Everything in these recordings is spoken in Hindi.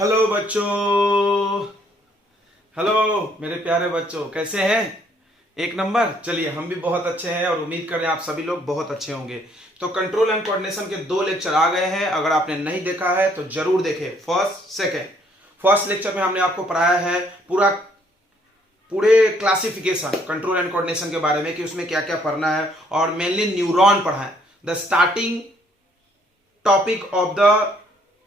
हेलो बच्चों। हेलो मेरे प्यारे बच्चों, कैसे हैं? एक नंबर। चलिए, हम भी बहुत अच्छे हैं और उम्मीद कर रहे हैं आप सभी लोग बहुत अच्छे होंगे। तो कंट्रोल एंड कोऑर्डिनेशन के 2 लेक्चर आ गए हैं। अगर आपने नहीं देखा है तो जरूर देखें। फर्स्ट लेक्चर में हमने आपको पढ़ाया है पूरे क्लासिफिकेशन कंट्रोल एंड कोऑर्डिनेशन के बारे में कि उसमें क्या क्या पढ़ना है, और मेनली न्यूरॉन पढ़ा है। The starting topic of the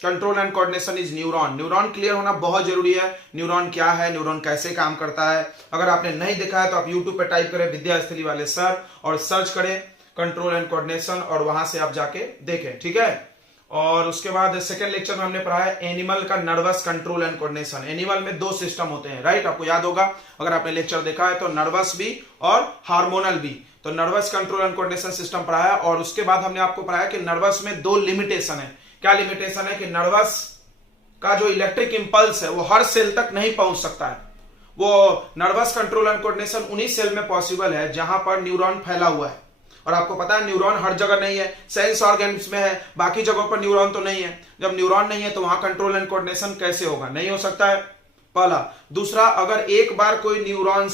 control and coordination is neuron. Neuron clear होना बहुत जरूरी है। न्यूरॉन क्या है, न्यूरॉन कैसे काम करता है। अगर आपने नहीं देखा है तो आप यूट्यूब पे टाइप करें विद्यास्थली वाले सर और सर्च करें कंट्रोल एंड कोऑर्डिनेशन, और वहां से आप जाके देखें, ठीक है। और उसके बाद सेकंड लेक्चर में हमने पढ़ा है एनिमल का nervous control and coordination. Animal में 2 सिस्टम होते हैं, राइट? आपको याद होगा अगर आपने लेक्चर देखा है तो, नर्वस भी और हार्मोनल भी। तो nervous control and coordination system पढ़ाया, और उसके बाद हमने आपको पढ़ाया कि नर्वस में 2 लिमिटेशन है। क्या लिमिटेशन है कि नर्वस का जो इलेक्ट्रिक इंपल्स है वो हर सेल तक नहीं पहुंच सकता है। वो नर्वस कंट्रोल एंड कोऑर्डिनेशन उन्हीं सेल में पॉसिबल है जहां पर न्यूरॉन फैला हुआ है। और आपको पता है न्यूरॉन हर जगह नहीं है, सेंस ऑर्गन्स में है, बाकी जगहों पर न्यूरॉन तो नहीं है। जब न्यूरॉन नहीं है तो वहां कंट्रोल एंड कोऑर्डिनेशन कैसे होगा? नहीं हो सकता है, पहला। दूसरा, अगर एक बार कोई न्यूरॉन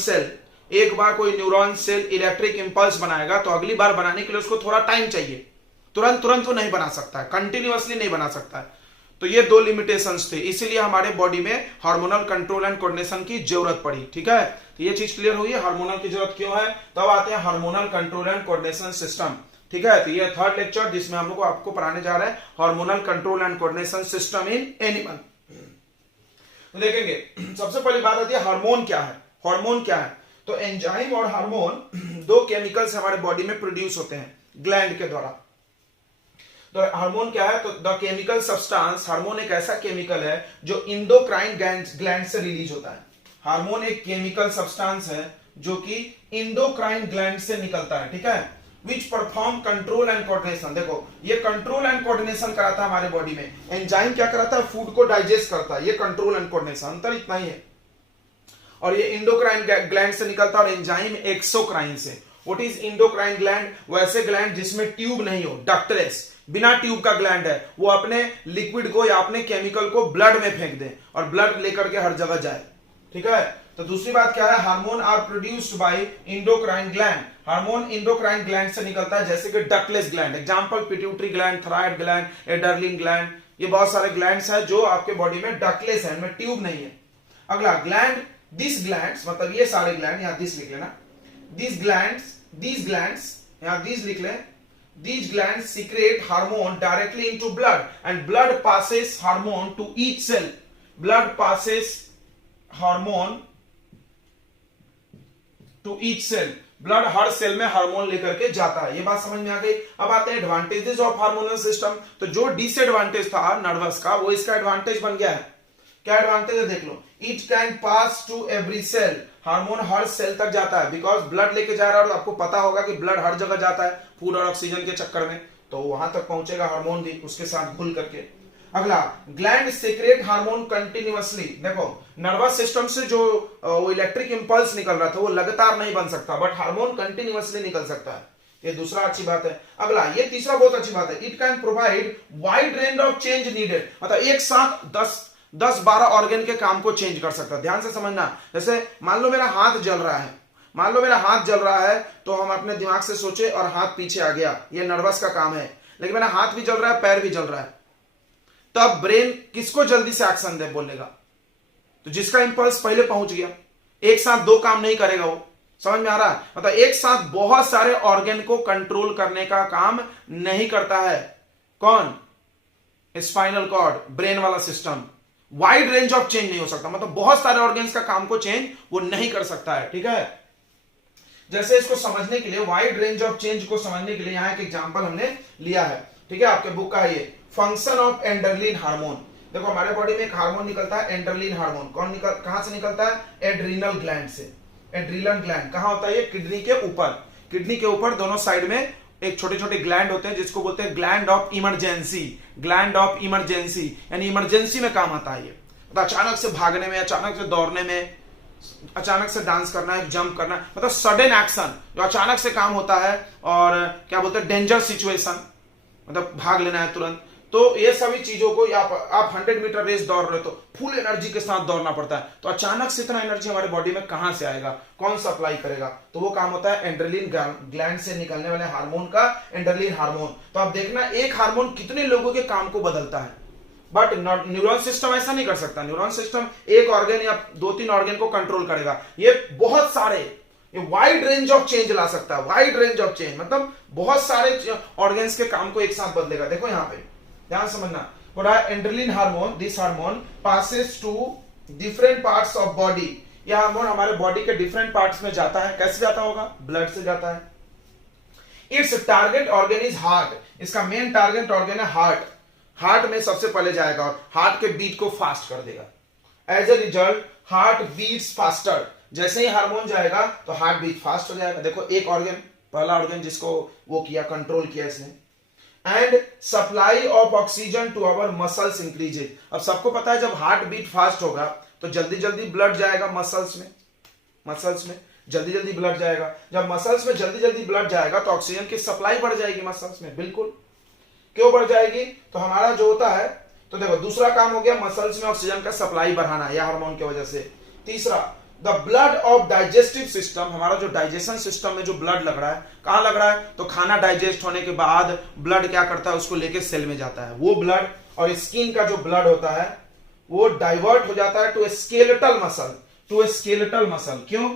सेल इलेक्ट्रिक इंपल्स बनाएगा तो अगली बार बनाने के लिए उसको थोड़ा टाइम चाहिए। तुरंत वो नहीं बना सकता है, कंटिन्यूअसली नहीं बना सकता है। तो ये 2 लिमिटेशंस थे, इसीलिए हमारे बॉडी में हार्मोनल कंट्रोल एंड कोऑर्डिनेशन की जरूरत पड़ी, ठीक है। तो ये चीज क्लियर हुई है, हार्मोनल की जरूरत क्यों है। तब आते हैं hormonal control and coordination system, ठीक है। तो ये थर्ड लेक्चर जिसमें हम लोग आपको पढ़ाने जा रहे हैं hormonal control and coordination system in animal. तो देखेंगे, सबसे पहली बात आती है हार्मोन क्या है। हार्मोन क्या है? तो एंजाइम और हार्मोन 2 केमिकल्स हमारे बॉडी में प्रोड्यूस होते हैं ग्लैंड के द्वारा। तो हार्मोन क्या है? तो द केमिकल सब्सटेंस, हार्मोन एक ऐसा केमिकल है जो इंडोक्राइन ग्लैंड से रिलीज होता है। हार्मोन एक केमिकल सब्सटेंस है जो कि इंडोक्राइन ग्लैंड से निकलता है, ठीक है। Which perform control and coordination. देखो, ये कंट्रोल एंड कोऑर्डिनेशन कराता है हमारे बॉडी में। एंजाइम क्या कराता है? फूड को डाइजेस्ट करता है। ये कंट्रोल एंड कोऑर्डिनेशन, अंतर इतना ही है। और ये इंडोक्राइन ग्लैंड से निकलता है और एंजाइम एक्सोक्राइन से। What is endocrine gland? वैसे ग्लैंड जिसमें ट्यूब नहीं हो, डक्टलेस, बिना ट्यूब का ग्लैंड है। वो अपने लिक्विड को या अपने केमिकल को ब्लड में फेंक दे और ब्लड लेकर के हर जगह जाए, ठीक है। तो दूसरी बात क्या है? Hormone are produced by endocrine gland. Hormone endocrine gland से निकलता है, जैसे कि ductless gland, example pituitary gland, thyroid gland, adrenal gland. ये बहुत सारे ग्लैंड्स हैं जो आपके बॉडी में डक्टलेस है, इनमें ट्यूब नहीं है। अगला ग्लैंड, दिस ग्लैंड्स, मतलब ये सारे ग्लैंड, यहां दिस लिख लेना, दिस ग्लैंड्स यहां दिस लिख लें। These glands secrete hormone directly into blood and blood passes hormone to each cell. Blood passes hormone to each cell. Blood हर सेल में हार्मोन लेकर के जाता है। ये बात समझ में आ गई। अब आते हैं एडवांटेजेस ऑफ हार्मोनल सिस्टम। तो जो डिसएडवांटेज था नर्वस का, वो इसका एडवांटेज बन गया है। क्या एडवांटेज है देख लो। It can pass to every cell. Hormone हर सेल तक जाता है, बिकॉज ब्लड लेके जा रहा है। और आपको पता होगा कि ब्लड हर जगह जाता है फूड और ऑक्सीजन के चक्कर में, तो वहां तक पहुंचेगा हार्मोन भी उसके साथ घुल करके। अगला, ग्लैंड सीक्रेट हार्मोन कंटिन्यूअसली। देखो, नर्वस सिस्टम से जो वो इलेक्ट्रिक इंपल्स निकल रहा था वो लगातार नहीं बन सकता, बट हार्मोन कंटिन्यूअसली निकल सकता है। ये दूसरा अच्छी बात है। अगला, ये तीसरा बहुत अच्छी बात है। It can provide wide range of change needed. मतलब एक साथ 10-12 ऑर्गन के काम को चेंज कर सकता है। ध्यान से समझना। जैसे मान लो मेरा हाथ जल रहा है, तो हम अपने दिमाग से सोचे और हाथ पीछे आ गया, ये नर्वस का काम है। लेकिन मेरा हाथ भी जल रहा है, पैर भी जल रहा है, तब ब्रेन किसको जल्दी से एक्शन दे बोलेगा? तो जिसका इंपल्स पहले पहुंच गया। एक साथ 2 काम नहीं करेगा वो। समझ में आ रहा है? मतलब एक साथ बहुत सारे ऑर्गन को कंट्रोल करने का काम नहीं करता है। कौन? स्पाइनल कॉर्ड, ब्रेन वाला system. Wide range of change नहीं हो सकता, मतलब बहुत सारे ऑर्गन्स का काम को चेंज वो नहीं कर सकता है, ठीक है। जैसे इसको समझने के लिए, वाइड रेंज ऑफ चेंज को समझने के लिए यहां एक एग्जांपल हमने लिया है, ठीक है। आपके बुक का ये फंक्शन ऑफ एंडरलिन हार्मोन। देखो, हमारे बॉडी में एक हार्मोन निकलता है एंडरलिन हार्मोन। कहां से निकलता है? एड्रीनल ग्लैंड से। एड्रीनल ग्लैंड कहां होता है? ये किडनी के ऊपर। किडनी के ऊपर दोनों साइड में एक छोटे छोटे ग्लैंड होते हैं, जिसको बोलते हैं gland of emergency. Gland of emergency यानी इमरजेंसी में काम आता है ये। तो अचानक से भागने में, अचानक से दौड़ने में, अचानक से डांस करना है, जंप करना है, मतलब सडन एक्शन जो अचानक से काम होता है। और क्या बोलते हैं? डेंजर सिचुएशन, मतलब भाग लेना है तुरंत। तो ये सभी चीजों को आप 100 मीटर रेस दौड़ रहे हो तो फुल एनर्जी के साथ दौड़ना पड़ता है, तो अचानक से इतना एनर्जी हमारे बॉडी में कहां से आएगा, कौन सप्लाई करेगा, तो वो काम होता है एंड्रेलिन ग्लैंड से निकलने वाले हार्मोन का, एंड्रेलिन हार्मोन। तो आप देखना एक हार्मोन कितने लोगों के काम को बदलता है, बट न्यूरॉन सिस्टम ऐसा नहीं कर सकता। न्यूरॉन सिस्टम एक ऑर्गन या 2-3 ऑर्गन को कंट्रोल करेगा, ये बहुत सारे, ये वाइड रेंज ऑफ चेंज ला सकता है, वाइड रेंज ऑफ चेंज मतलब बहुत सारे ऑर्गन्स के काम को एक साथ बदलेगा। देखो यहाँ पे ध्यान समझना, एंड्रेलिन hormone, this hormone passes to different parts of body. यह हार्मोन हमारे बॉडी के डिफरेंट पार्ट्स में जाता है, कैसे जाता होगा, ब्लड से जाता है। It's target organ is heart, इसका मेन टारगेट ऑर्गन है हार्ट, हार्ट में सबसे पहले जाएगा और हार्ट के बीट को फास्ट कर देगा। As a result heart beats faster, जैसे ही हार्मोन जाएगा तो हार्ट बीट फास्ट हो जाएगा। देखो एक ऑर्गन, पहला ऑर्गन जिसको वो किया, कंट्रोल किया इसने। And supply of oxygen to our muscles increases. अब सबको पता है जब हार्ट बीट फास्ट होगा तो जल्दी जल्दी ब्लड जाएगा मसल्स में जल्दी जल्दी ब्लड जाएगा। जब मसल्स में जल्दी जल्दी ब्लड जाएगा तो ऑक्सीजन की सप्लाई बढ़ जाएगी मसल्स में। बिल्कुल, क्यों बढ़ जाएगी, तो हमारा जो होता है, तो देखो दूसरा काम हो गया मसल्स में ऑक्सीजन का सप्लाई बढ़ाना, यह हार्मोन की वजह से। तीसरा, the blood of digestive system, हमारा जो डाइजेशन सिस्टम में जो ब्लड लग रहा है, कहां लग रहा है, तो खाना डाइजेस्ट होने के बाद ब्लड क्या करता है, उसको लेके सेल में जाता है। वो ब्लड और स्किन का जो ब्लड होता है वो डाइवर्ट हो जाता है टू स्केलेटल मसल, क्यों,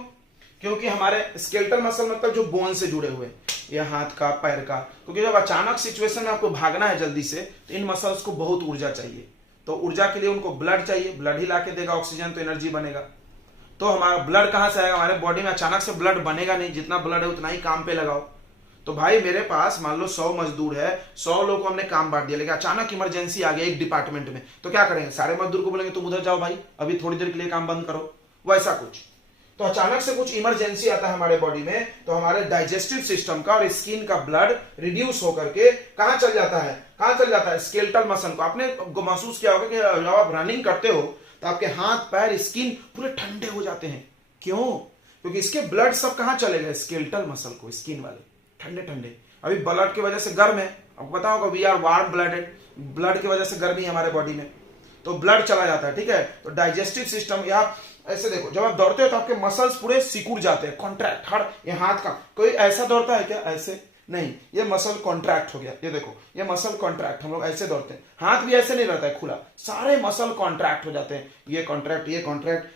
क्योंकि हमारे स्केलेटल मसल मतलब जो बोन से जुड़े हुए, ये हाथ का, पैर का, क्योंकि जब अचानक सिचुएशन में आपको भागना है जल्दी से, तो इन मसल्स को बहुत ऊर्जा चाहिए, तो ऊर्जा के लिए उनको ब्लड चाहिए, ब्लड ही लाके देगा ऑक्सीजन, तो एनर्जी बनेगा। तो हमारा ब्लड कहां से आएगा, हमारे बॉडी में अचानक से ब्लड बनेगा नहीं, जितना ब्लड है उतना ही काम पे लगाओ। तो भाई मेरे पास मान लो 100 मजदूर है, 100 लोगों को हमने काम बांट दिया, लेकिन अचानक इमरजेंसी आ गया एक डिपार्टमेंट में, तो क्या करेंगे, सारे मजदूर को बोलेंगे तुम उधर जाओ भाई, अभी थोड़ी देर के लिए काम बंद करो, वैसा कुछ। तो अचानक से कुछ इमरजेंसी आता है हमारे बॉडी में, तो हमारे डाइजेस्टिव सिस्टम का और स्किन का ब्लड रिड्यूस होकर के कहां चल जाता है, स्केलेटल मसल को। आपने महसूस किया होगा कि जब आप रनिंग करते हो तो आपके हाथ, पैर, स्किन पूरे ठंडे हो जाते हैं, क्यों, क्योंकि इसके ब्लड सब कहां चले गए, स्केलेटल मसल को, स्किन वाले ठंडे ठंडे। अभी ब्लड की वजह से गर्म है, आपको पता होगा we are warm blooded, blood की वजह से गर्मी है हमारे बॉडी में, तो ब्लड चला जाता है, ठीक है। तो डाइजेस्टिव सिस्टम, आप ऐसे देखो, जब आप दौड़ते हो तो आपके मसल्स पूरे सिकुड़ जाते हैं, कॉन्ट्रैक्ट, हर ये हाथ का, कोई ऐसा दौड़ता है क्या, ऐसे नहीं, ये मसल कॉन्ट्रैक्ट हो गया, ये देखो ये मसल कॉन्ट्रैक्ट, हम लोग ऐसे दौड़ते हैं, हाथ भी ऐसे नहीं रहता है खुला, सारे मसल कॉन्ट्रैक्ट हो जाते हैं, ये कॉन्ट्रैक्ट,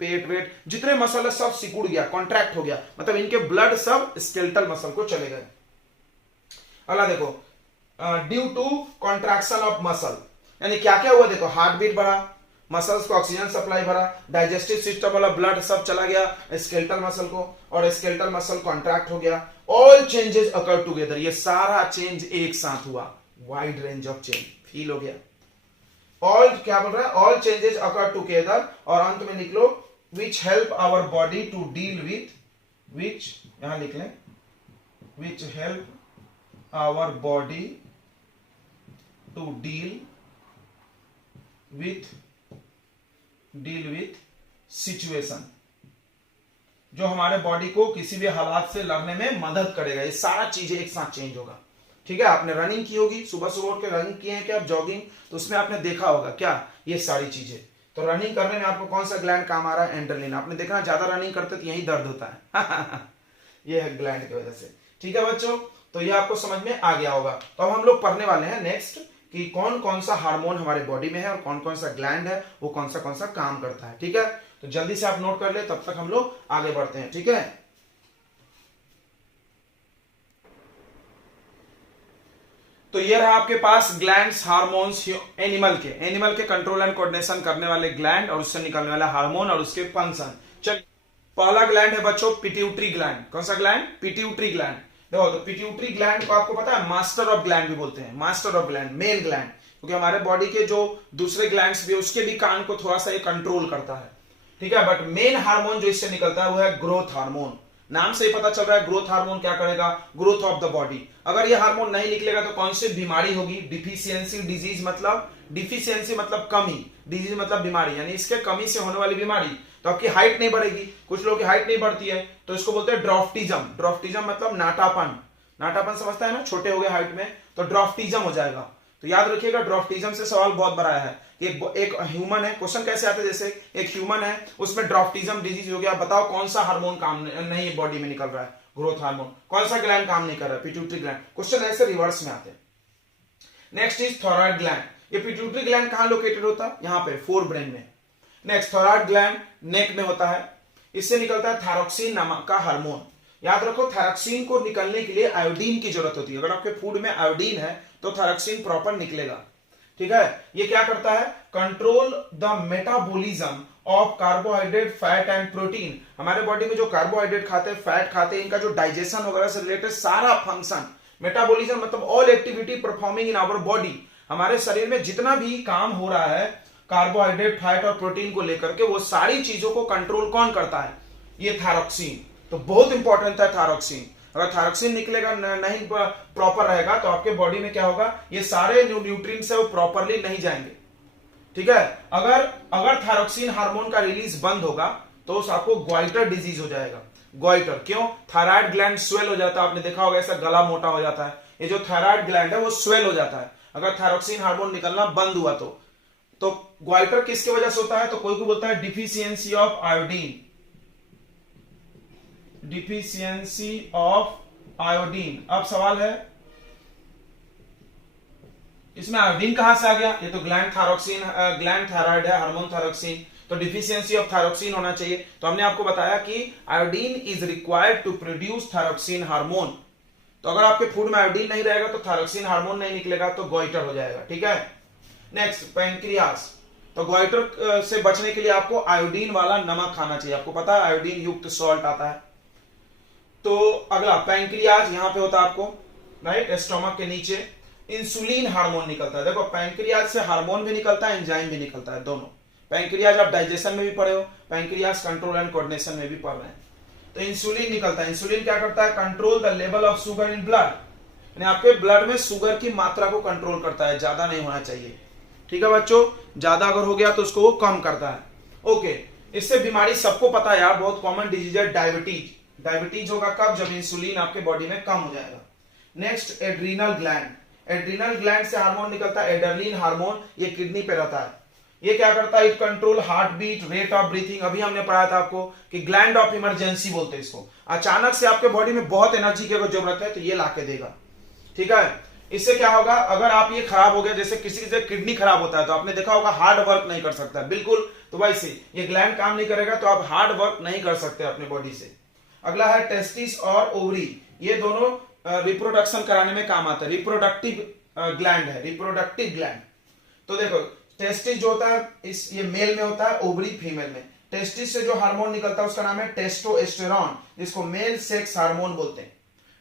पेट वेट जितने मसल है सब सिकुड़ गया, कॉन्ट्रैक्ट हो गया, मतलब इनके ब्लड सब स्केलेटल मसल को चले गए। अगला देखो, due to contraction of muscle, यानी क्या क्या हुआ, देखो हार्ट बीट बढ़ा, मसल्स को ऑक्सीजन सप्लाई भरा, डाइजेस्टिव सिस्टम वाला ब्लड सब चला गया स्केलेटल मसल को, और स्केलेटल मसल कॉन्ट्रैक्ट हो गया। ऑल चेंजेस अकर टुगेदर, ये सारा चेंज एक साथ हुआ, wide range of change feel हो गया। ऑल क्या बोल रहा है, ऑल चेंजेस अकर टुगेदर, और अंत में लिख लो which help our body to deal with, which यहां लिख लें, which help our body to deal with situation, जो हमारे बॉडी को किसी भी हालात से लड़ने में मदद करेगा। ये सारा चीजें एक साथ चेंज होगा, ठीक है। आपने रनिंग की होगी, सुबह सुबह उठ के रनिंग किए हैं क्या आप, जॉगिंग, तो उसमें आपने देखा होगा क्या, ये सारी चीजें। तो रनिंग करने में आपको कौन सा ग्लैंड काम आ रहा है, एंड्रेलिन। आपने देखा ज्यादा रनिंग करते तो यही दर्द होता है ये है ग्लैंड की वजह से, ठीक है बच्चों। तो ये आपको समझ में आ गया होगा। तो अब हम लोग पढ़ने वाले हैं नेक्स्ट कि कौन कौन सा हार्मोन हमारे बॉडी में है और कौन कौन सा ग्लैंड है, वो कौन सा काम करता है, ठीक है। तो जल्दी से आप नोट कर ले, तब तक हम लोग आगे बढ़ते हैं, ठीक है। तो ये रहा आपके पास ग्लैंड्स, हार्मोन्स, एनिमल के कंट्रोल एंड कोऑर्डिनेशन करने वाले ग्लैंड और उससे निकलने वाला हार्मोन और उसके फंक्शन। चल, पहला ग्लैंड है बच्चों पिट्यूटरी ग्लैंड। कौन सा ग्लैंड, पिट्यूटरी ग्लैंड। देखो तो पिट्यूटरी ग्लैंड को आपको पता है मास्टर ऑफ ग्लैंड भी बोलते हैं, master of gland, main gland, क्योंकि हमारे बॉडी के जो दूसरे ग्लैंड्स भी उसके भी काम को थोड़ा सा ये कंट्रोल करता है, ठीक है। बट मेन हार्मोन जो इससे निकलता है वो है ग्रोथ हार्मोन। नाम से ही पता चल रहा है ग्रोथ हार्मोन क्या करेगा, ग्रोथ ऑफ द बॉडी। अगर ये हार्मोन नहीं निकलेगा तो कौन सी बीमारी होगी, डिफिशियंसी, डिजीज मतलब डिफिशियंसी मतलब कमी, डिजीज मतलब बीमारी, यानी इसके कमी से होने वाली बीमारी। तो आपकी हाइट नहीं बढ़ेगी, कुछ लोगों की हाइट नहीं बढ़ती है तो इसको बोलते हैं ड्रॉफ्टिज्म। ड्रॉफ्टिज्म मतलब नाटापन, नाटापन समझता है ना, छोटे हो गए हाइट में तो ड्रॉफ्टिज्म हो जाएगा। तो याद रखिएगा ड्रॉफ्टिज्म से सवाल बहुत बड़ा है कि एक ह्यूमन है, क्वेश्चन कैसे आता है जैसे एक ह्यूमन है उसमें ड्रॉफ्टिज्म डिजीज हो गया, बताओ कौन सा हार्मोन काम नहीं बॉडी में निकल रहा है, ग्रोथ हार्मोन, कौन सा ग्लैंड काम नहीं कर रहा है, पिट्यूटरी ग्लैंड। क्वेश्चन ऐसे रिवर्स में आते हैं। Next is thyroid gland. ये पिट्यूटरी ग्लैंड कहां लोकेटेड होता है, यहां पे फोर ब्रेन में। नेक्स्ट थॉराइड ग्लैंड नेक में होता है, इससे निकलता है थायरोक्सिन नामक का हार्मोन। याद रखो थायरोक्सिन को निकलने के लिए आयोडीन की जरूरत होती है, अगर आपके फूड में आयोडीन है तो थायरोक्सिन प्रॉपर निकलेगा। ठीक है, ये क्या करता है, control the metabolism of carbohydrate, fat and protein. हमारे बॉडी में जो कार्बोहाइड्रेट खाते हैं, फैट खाते हैं, इनका जो डाइजेशन वगैरह से रिलेटेड सारा फंक्शन, मेटाबॉलिज्म मतलब all activity performing in our body, हमारे शरीर में जितना भी काम हो रहा है कार्बोहाइड्रेट, फैट और प्रोटीन को लेकर के, वो सारी चीजों को कंट्रोल कौन करता है, ये थायरोक्सिन। तो बहुत इंपॉर्टेंट है थायरोक्सिन। अगर थायरोक्सिन निकलेगा नहीं प्रॉपर रहेगा तो आपके बॉडी में क्या होगा, ये सारे न्यूट्रिएंट्स है वो प्रॉपरली नहीं जाएंगे। ठीक है, अगर थायरोक्सिन हार्मोन का रिलीज बंद होगा तो आपको ग्वाइटर डिजीज हो जाएगा। ग्वाइटर क्यों, थायराइड ग्लैंड स्वेल हो जाता है, आपने देखा होगा ऐसा गला मोटा हो जाता है, ये जो थायराइड ग्लैंड है वो स्वेल हो जाता है अगर थायरोक्सिन हार्मोन निकलना बंद हुआ तो ग्वाइटर किसकी वजह से होता है, तो कोई बोलता है deficiency of iodine, deficiency of iodine. अब सवाल है इसमें आयोडीन कहां से आ गया, ये तो ग्लैंड थायरोक्सिन, ग्लैंड थायराइड है, हार्मोन थायरोक्सिन, तो डिफिशियंसी ऑफ थायरोक्सिन होना चाहिए। तो हमने आपको बताया कि iodine is required to produce thyroxine hormone. तो अगर आपके फूड में आयोडीन नहीं रहेगा तो थायरोक्सिन हार्मोन नहीं निकलेगा तो गोइटर हो जाएगा। ठीक है, नेक्स्ट पैंक्रियास। तो गोइटर से बचने के लिए आपको आयोडीन वाला नमक खाना चाहिए, आपको पता है आयोडीन युक्त सॉल्ट आता है। तो अगला पैंक्रियाज, यहां पे होता है आपको राइट, स्टोमक के नीचे इंसुलिन हार्मोन निकलता है। देखो पैंक्रियाज से हार्मोन भी निकलता है, एंजाइम भी निकलता है, दोनों। पैंक्रियाज आप डाइजेशन में भी पढ़े हो, पैंक्रियाज कंट्रोल एंड कोऑर्डिनेशन में भी पढ़ रहे हैं। तो इंसुलिन निकलता है, इंसुलिन क्या करता है, control the level of sugar in blood, यानी आपके ब्लड में शुगर की मात्रा को कंट्रोल करता है, ज्यादा नहीं होना चाहिए। ठीक है बच्चों, ज्यादा अगर हो गया तो उसको वो कम करता है। ओके, इससे बीमारी सबको पता है यार, बहुत कॉमन डिजीज है डायबिटीज। डायबिटीज होगा कब, जब इंसुलिन आपके बॉडी में कम हो जाएगा। Next adrenal gland. Adrenal gland से हार्मोन निकलता है एड्रेनलिन हार्मोन, ये किडनी पे रहता है। ये क्या करता है, it control heart beat, rate of breathing. अभी हमने पढ़ा था आपको कि ग्लैंड ऑफ इमरजेंसी बोलते हैं इसको। अचानक से आपके बॉडी में बहुत एनर्जी की अगर जरूरत है तो ये लाके देगा। ठीक है, इससे क्या होगा, अगर आप ये खराब हो गया, जैसे किसी से किडनी खराब होता है तो आपने देखा होगा हार्ड वर्क नहीं कर सकता, बिल्कुल, तो वैसे ये ग्लैंड काम नहीं करेगा तो आप हार्ड वर्क नहीं कर सकते अपने बॉडी से। अगला है टेस्टिस और ओवरी, ये दोनों रिप्रोडक्शन कराने में काम आता है, रिप्रोडक्टिव ग्लैंड है, रिप्रोडक्टिव ग्लैंड। तो देखो टेस्टिस जो होता है इस ये मेल में होता है, ओवरी फीमेल में। टेस्टिस से जो हार्मोन निकलता है उसका नाम है टेस्टोस्टेरोन, जिसको मेल सेक्स हार्मोन बोलते हैं।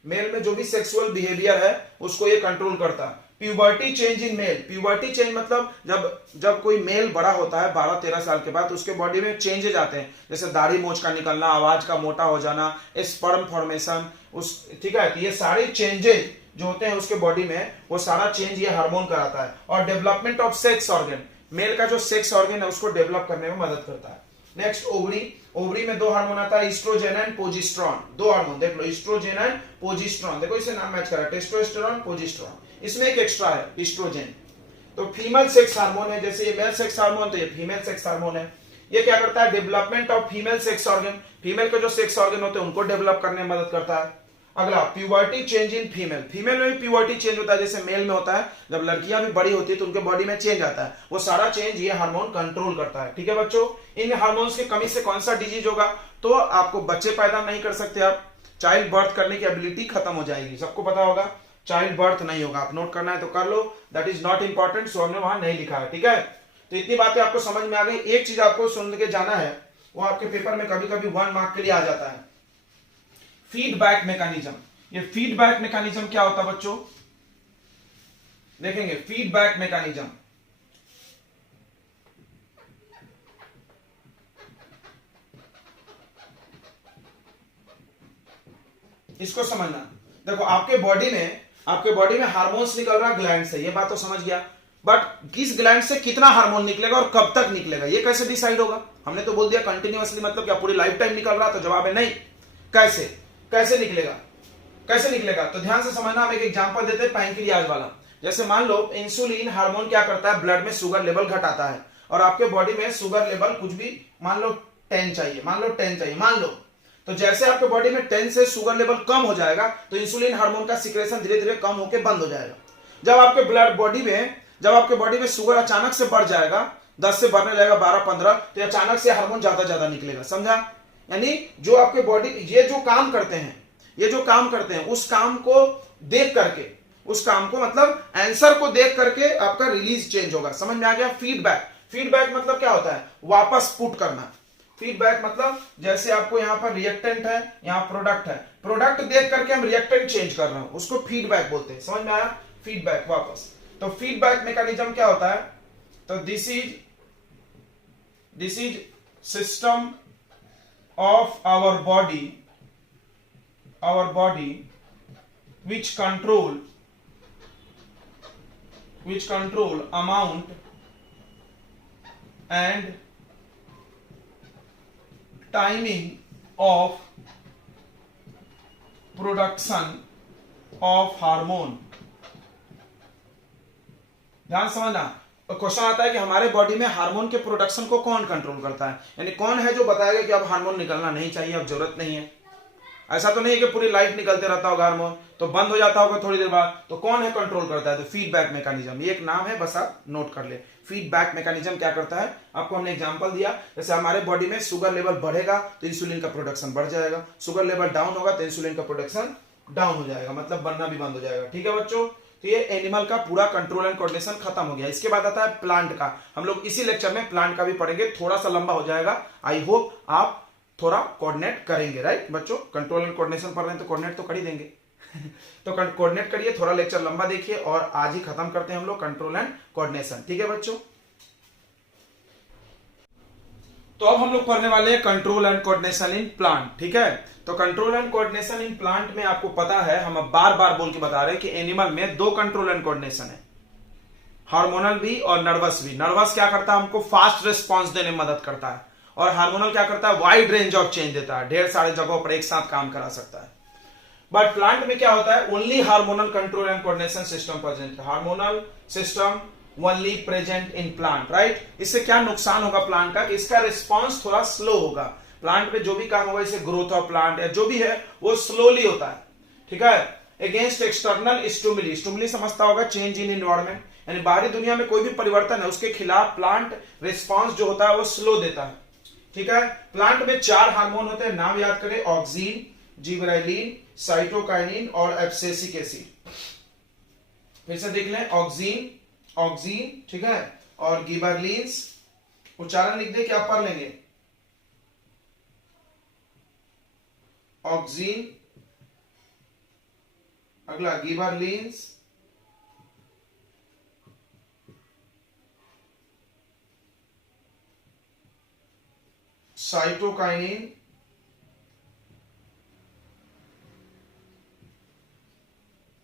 मेल में जो भी सेक्सुअल बिहेवियर है उसको ये कंट्रोल करता है। Puberty change in male, puberty change मतलब जब कोई मेल बड़ा होता है 12-13 साल के बाद, तो उसके बॉडी में चेंजेज आते हैं, जैसे दाढ़ी मोछ का निकलना, आवाज का मोटा हो जाना, स्पर्म फॉर्मेशन, ठीक है, तो ये सारे चेंजेज जो होते हैं उसके बॉडी में, वो सारा चेंज ये हार्मोन कराता है। और development of sex organ, male का जो सेक्स ऑर्गन है उसको डेवलप करने में मदद करता है। नेक्स्ट ओवरी, ओवरी में दो हार्मोन आता है, ईस्ट्रोजन एंड प्रोजेस्टेरोन। दो हार्मोन देख लो, ईस्ट्रोजन एंड प्रोजेस्टेरोन, देखो इसे नाम मैच करा, टेस्टोस्टेरोन, प्रोजेस्टेरोन। इसमें एक एक्स्ट्रा है ईस्ट्रोजन, तो फीमेल सेक्स हार्मोन है, जैसे ये मेल सेक्स हार्मोन तो ये फीमेल सेक्स हार्मोन है। ये क्या करता है, development of female sex organ, female के जो सेक्स ऑर्गन होते हैं उनको डेवलप करने में मदद करता है। अगला puberty change in female, female में भी प्यूबर्टी चेंज होता है जैसे मेल में होता है, जब लड़कियां भी बड़ी होती है तो उनके बॉडी में चेंज आता है, वो सारा चेंज ये हार्मोन कंट्रोल करता है। ठीक है बच्चों, इन हार्मोन्स की कमी से कौन सा डिजीज होगा, तो आपको बच्चे पैदा नहीं कर सकते, आप चाइल्ड बर्थ करने की एबिलिटी खत्म हो जाएगी, सबको पता होगा चाइल्ड बर्थ नहीं होगा। आप नोट करना है तो कर लो, दैट इज नॉट इंपॉर्टेंट, सो हमने वहां नहीं लिखा है। ठीक है, तो इतनी बातें आपको समझ में आ गई। एक चीज आपको सुन के जाना है, वो आपके पेपर में कभी कभी 1 मार्क के लिए आ जाता है, फीडबैक मैकेनिज्म। ये फीडबैक मैकेनिज्म क्या होता है बच्चों, देखेंगे फीडबैक मैकेनिज्म। इसको समझना, देखो आपके बॉडी में हार्मोन्स निकल रहा है ग्लैंड से, ये बात तो समझ गया, बट किस ग्लैंड से कितना हार्मोन निकलेगा और कब तक निकलेगा ये कैसे डिसाइड होगा। हमने तो बोल दिया कंटिन्यूअसली, मतलब क्या पूरी लाइफ टाइम निकल रहा, तो जवाब है नहीं। कैसे निकलेगा, तो ध्यान से समझना। हम एक एग्जांपल देते हैं पैंक्रियाज वाला। जैसे मान लो इंसुलिन हार्मोन क्या करता है, ब्लड में शुगर लेवल घटाता है, और आपके बॉडी में शुगर लेवल कुछ भी मान लो 10 चाहिए, मान लो तो जैसे आपके बॉडी में 10 से शुगर लेवल कम हो जाएगा तो इंसुलिन हार्मोन का सिक्रेशन धीरे धीरे कम होकर बंद हो जाएगा। जब आपके बॉडी में शुगर अचानक से बढ़ जाएगा, 10 से बढ़ने लगेगा 12-15, तो अचानक से हार्मोन ज्यादा निकलेगा, समझा। यानी जो आपके बॉडी ये जो काम करते हैं उस काम को देख करके, उस काम को मतलब आंसर को देख करके आपका रिलीज चेंज होगा। समझ में आ गया। फीडबैक मतलब क्या होता है, वापस पुट करना। फीडबैक मतलब जैसे आपको यहाँ पर रिएक्टेंट है, यहाँ प्रोडक्ट है, प्रोडक्ट देख करके हम रिएक्टेंट चेंज कर रहे हैं, उसको फीडबैक बोलते हैं। समझ में आया, फीडबैक वापस। तो फीडबैक मैकेनिज्म क्या होता है, तो this is system of our body which control amount and timing of production of hormone. ध्यान समझना, क्वेश्चन आता है कि हमारे बॉडी में हार्मोन के प्रोडक्शन को कौन कंट्रोल करता है, यानी कौन है जो बताएगा कि अब हार्मोन निकलना नहीं चाहिए, अब जरूरत नहीं है। ऐसा तो नहीं कि पूरी लाइफ निकलते रहता होगा हार्मोन, तो बंद हो जाता होगा थोड़ी देर बाद, तो कौन है कंट्रोल करता है, तो फीडबैक मैकेनिज्म, ये एक नाम है, बस आप नोट कर ले। फीडबैक मैकेनिज्म क्या करता है, आपको हमने एग्जांपल दिया, जैसे हमारे बॉडी में शुगर लेवल बढ़ेगा तो इंसुलिन का प्रोडक्शन बढ़ जाएगा, शुगर लेवल डाउन होगा तो इंसुलिन का प्रोडक्शन डाउन हो जाएगा, मतलब बनना भी बंद हो जाएगा। ठीक है बच्चों, तो ये एनिमल का पूरा कंट्रोल एंड कोऑर्डिनेशन खत्म हो गया। इसके बाद आता है प्लांट का, हम लोग इसी लेक्चर में प्लांट का भी पढ़ेंगे, थोड़ा सा लंबा हो जाएगा, आई होप आप थोड़ा कोऑर्डिनेट करेंगे। राइट बच्चों, कंट्रोल एंड कोऑर्डिनेशन पढ़ रहे हैं तो कोऑर्डिनेट तो कर ही देंगे तो कोऑर्डिनेट करिए, थोड़ा लेक्चर लंबा देखिए, और आज ही खत्म करते हैं हम लोग कंट्रोल एंड कोऑर्डिनेशन। ठीक है बच्चों, तो अब हम लोग पढ़ने वाले हैं control and coordination in plant. ठीक है, तो control and coordination in plant में आपको पता है, हम अब बार बार बोल के बता रहे हैं कि एनिमल में 2 कंट्रोल एंड कोऑर्डिनेशन है, हार्मोनल भी और नर्वस भी। नर्वस क्या करता है, हमको फास्ट रिस्पॉन्स देने में मदद करता है, और हार्मोनल क्या करता है, वाइड रेंज ऑफ चेंज देता है, ढेर सारे जगहों पर एक साथ काम करा सकता है। बट प्लांट में क्या होता है, only hormonal control and coordination system present, hormonal system only present in plant. Right, इससे क्या नुकसान होगा प्लांट का, कि इसका रिस्पॉन्स थोड़ा स्लो होगा, प्लांट में जो भी काम होगा, इसे ग्रोथ ऑफ प्लांट या जो भी है वो स्लोली होता है। ठीक है, अगेंस्ट एक्सटर्नल स्टिमुली, स्टिमुली समझता होगा चेंज इन एनवायरमेंट, यानी बाहरी दुनिया में कोई भी परिवर्तन है उसके खिलाफ प्लांट रिस्पॉन्स जो होता है वो स्लो देता है। ठीक है, प्लांट में 4 हार्मोन होते हैं, नाम याद करें, ऑक्सीन, जिबरेलिन, साइटोकाइनिन और एब्सिसिक एसिड। फिर से देख लें, ऑक्सीन, ठीक है, और गिबरलिन्स, उच्चारण लिख दे, क्या आप पढ़ लेंगे, ऑक्सीन, अगला गिबरलिन्स,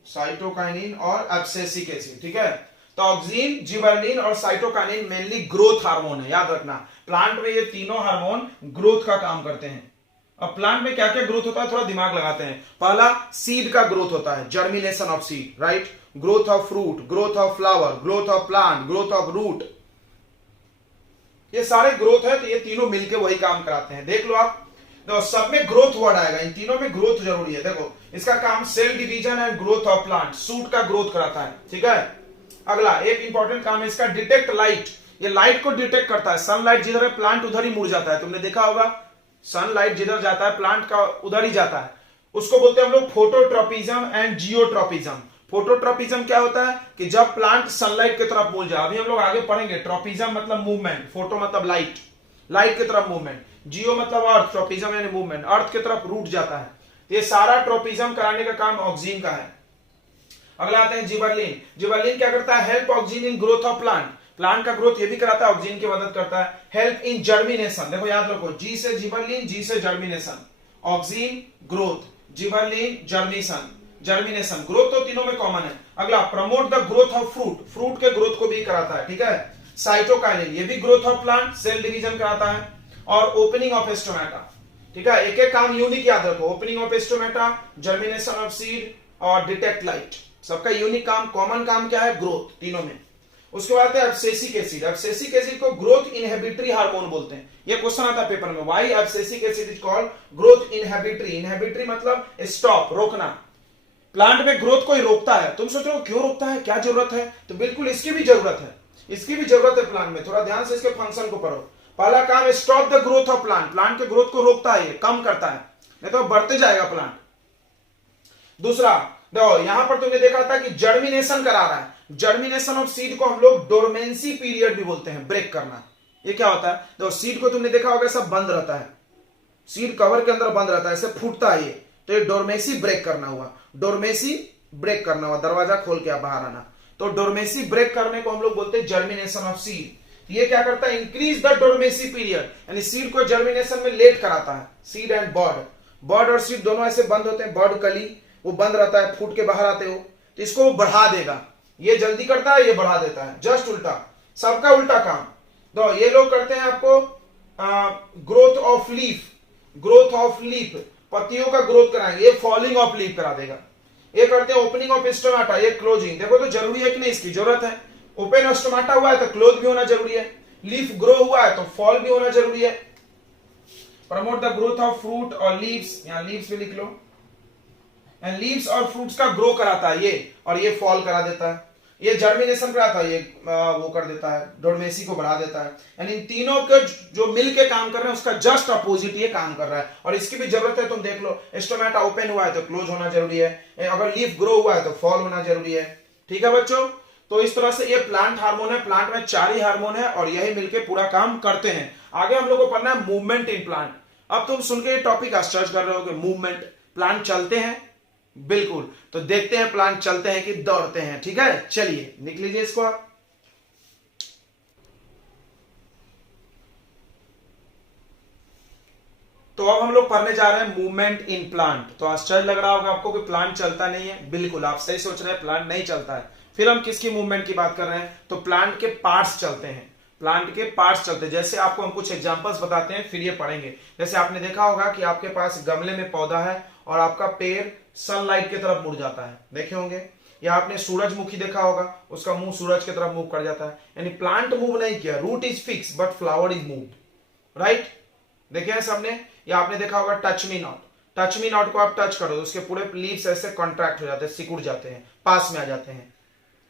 साइटोकाइनिन और एब्सिसिक एसिड। ठीक है, तो ऑक्सीन, जिबरलिन और साइटोकाइनिन मेनली ग्रोथ हार्मोन है, याद रखना। प्लांट में ये तीनों हार्मोन ग्रोथ का काम करते हैं। अब प्लांट में क्या क्या ग्रोथ होता है, थोड़ा दिमाग लगाते हैं। पहला सीड का ग्रोथ होता है, germination of seed, right, growth of fruit, growth of flower, growth of plant, growth of root, ये सारे ग्रोथ है, तो ये तीनों मिलके वही काम कराते हैं। देख लो आप, तो सब में ग्रोथ वर्ड आएगा, इन तीनों में ग्रोथ जरूरी है। देखो, इसका काम cell division and growth of plant, shoot का ग्रोथ कराता है। ठीक है, अगला एक इंपॉर्टेंट काम है इसका, डिटेक्ट लाइट, ये लाइट को डिटेक्ट करता है। सनलाइट जिधर है प्लांट उधर ही मुड़ जाता है, तुमने देखा होगा, सनलाइट जिधर जाता है प्लांट का उधर ही जाता है। उसको बोलते हैं हम लोग फोटोट्रोपिज्म एंड जियोट्रोपिज्म। फोटोट्रोपिज्म क्या होता है, कि जब प्लांट सनलाइट की तरफ मुड़ जाए, अभी हम लोग आगे पढ़ेंगे। ट्रोपिज्म मतलब मूवमेंट, फोटो मतलब लाइट, लाइट की तरफ मूवमेंट, जियो मतलब अर्थ, ट्रोपिज्म यानी मूवमेंट, अर्थ की तरफ रूट जाता है। ये सारा ट्रोपिज्म कराने का काम ऑक्सीन का है। अगला आते हैं जिबरलिन। जिबरलिन क्या करता है, help oxygen in growth of plant, plant का ग्रोथ ये भी कराता है, ऑक्सीन की मदद करता है। हेल्प इन जर्मिनेशन, देखो याद रखो, जी से जिबरलिन, जी से germination, auxin growth, gibberellin germination, growth तो तीनों में कॉमन है। अगला promote the growth of fruit, fruit के ग्रोथ को भी कराता है। ठीक है, साइटोकाइनिन, ये भी growth of plant, cell division कराता है। और ओपनिंग ऑफ स्टोमेटा, ठीक है, एक एक काम यूनिक याद रखो, opening of stomata, germination of seed और डिटेक्ट लाइट। सबका यूनिक काम, कॉमन काम क्या है? ग्रोथ, तीनों में। उसके बाद है एब्सेसिक एसिड। एब्सेसिक एसिड को ग्रोथ इनहिबिटरी हार्मोन बोलते हैं। ये क्वेश्चन आता है पेपर में, why abscisic acid is called growth inhibitory. Inhibitory मतलब स्टॉप, रोकना। प्लांट में ग्रोथ को ही रोकता है। तुम सोच रहे हो क्यों रोकता है, क्या जरूरत है? तो बिल्कुल इसकी भी जरूरत है, इसकी भी जरूरत है प्लांट में। थोड़ा ध्यान से इसके फंक्शन को पढ़ो। पहला काम, stop the growth of plant. Plant के ग्रोथ को रोकता है, ये कम करता है, नहीं तो बढ़ते जाएगा प्लांट। दूसरा, देखो यहां पर तुमने देखा था कि जर्मिनेशन करा रहा है। जर्मिनेशन ऑफ सीड को हम लोग डोरमेंसी पीरियड भी बोलते हैं, ब्रेक करना। ये क्या होता है? देखो सीड को तुमने देखा होगा सब बंद रहता है, सीड कवर के अंदर बंद रहता है, ऐसे फूटता है ये, तो ये डोरमेसी ब्रेक करना हुआ। डोरमेसी ब्रेक करना हुआ, दरवाजा खोल के आप बाहर आना। तो डोरमेसी ब्रेक करने को हम लोग बोलते हैं जर्मिनेशन ऑफ सीड। ये क्या करता है? इंक्रीज द डोरमेसी पीरियड, यानी सीड को जर्मिनेशन में लेट कराता है। सीड एंड बर्ड, बर्ड और सीड दोनों ऐसे बंद होते हैं, बर्ड कली वो बंद रहता है, फूट के बाहर आते हो, तो इसको वो बढ़ा देगा। ये जल्दी करता है, ये बढ़ा देता है, जस्ट उल्टा, सबका उल्टा काम। तो ये लोग करते हैं आपको growth of leaf, growth of leaf, पत्तियों का ग्रोथ कराएंगे। ये फॉलिंग ऑफ लीफ करा देगा। ये करते हैं ओपनिंग ऑफ स्टोमाटा, ये क्लोजिंग। देखो तो जरूरी है कि नहीं? इसकी जरूरत है। ओपन स्टोमाटा हुआ है तो क्लोज भी होना जरूरी है। लीफ ग्रो हुआ है तो फॉल भी होना जरूरी है। Promote the growth of fruit और लीव्स, यहां लीव्स भी लिख लो। एंड लीव्स और फ्रूट्स का ग्रो कराता है ये, और ये फॉल करा देता है। ये जर्मिनेशन कराता है, ये वो कर देता है, डोरमेसी को बढ़ा देता है। यानी इन तीनों के जो मिल के काम कर रहे हैं उसका जस्ट अपोजिट ये काम कर रहा है, और इसकी भी जरूरत है। तुम देख लो, स्टोमेटा ओपन हुआ है तो क्लोज होना जरूरी है, अगर लीफ ग्रो हुआ है तो फॉल होना जरूरी है। ठीक है बच्चों, तो इस तरह से ये प्लांट हार्मोन है। प्लांट में 4 ही हार्मोन है और यही मिलकर पूरा काम करते हैं। आगे हम लोग को पढ़ना है मूवमेंट इन प्लांट। अब तुम सुन के टॉपिक आश्चर्य कर रहे हो कि मूवमेंट, प्लांट चलते हैं? बिल्कुल, तो देखते हैं प्लांट चलते हैं कि दौड़ते हैं। ठीक है, चलिए लिख लीजिए इसको आप। तो अब हम लोग पढ़ने जा रहे हैं मूवमेंट इन प्लांट। तो आश्चर्य लग रहा होगा आपको कि प्लांट चलता नहीं है। बिल्कुल, आप सही सोच रहे हैं, प्लांट नहीं चलता है। फिर हम किसकी मूवमेंट की बात कर रहे हैं? तो प्लांट के पार्ट्स चलते हैं, प्लांट के पार्ट्स चलते हैं। जैसे आपको हम कुछ एग्जांपल्स बताते हैं, फिर ये पढ़ेंगे। जैसे आपने देखा होगा कि आपके पास गमले में पौधा है और आपका पेड़ सनलाइट की तरफ मुड़ जाता है, देखे होंगे। या आपने सूरजमुखी देखा होगा, उसका मुंह सूरज की तरफ मूव कर जाता है। यानी प्लांट मूव नहीं किया, root is fix but flower is moved, right? देखे हैं सबने? या आपने देखा होगा touch me not, touch me not को आप टच करो तो उसके पूरे लीव्स ऐसे कॉन्ट्रैक्ट हो जाते हैं, सिकुड़ जाते हैं, पास में आ जाते हैं।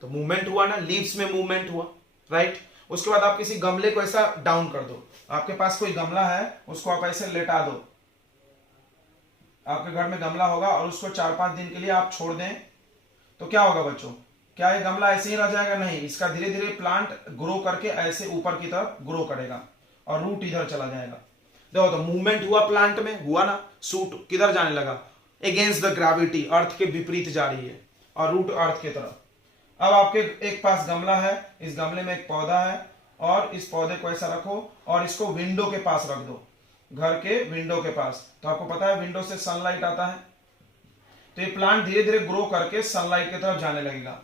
तो मूवमेंट हुआ ना, लीव्स में मूवमेंट हुआ, राइट? उसके बाद आप किसी गमले को ऐसा डाउन कर दो, आपके पास कोई गमला है, उसको आप ऐसे लेटा दो। आपके घर में गमला होगा और उसको 4-5 दिन के लिए आप छोड़ दें तो क्या होगा बच्चों? क्या ये गमला ऐसे ही रह जाएगा? नहीं, इसका धीरे धीरे प्लांट ग्रो करके ऐसे ऊपर की तरफ ग्रो करेगा और रूट इधर चला जाएगा। देखो तो मूवमेंट हुआ प्लांट में, हुआ ना? सूट किधर जाने लगा? अगेंस्ट द ग्रेविटी, अर्थ के विपरीत जा रही है, और रूट अर्थ की तरफ। अब आपके एक पास गमला है, इस गमले में एक पौधा है, और इस पौधे को ऐसा रखो और इसको विंडो के पास रख दो, घर के विंडो के पास। तो आपको पता है विंडो से सनलाइट आता है, तो ये प्लांट धीरे धीरे ग्रो करके सनलाइट की तरफ जाने लगेगा।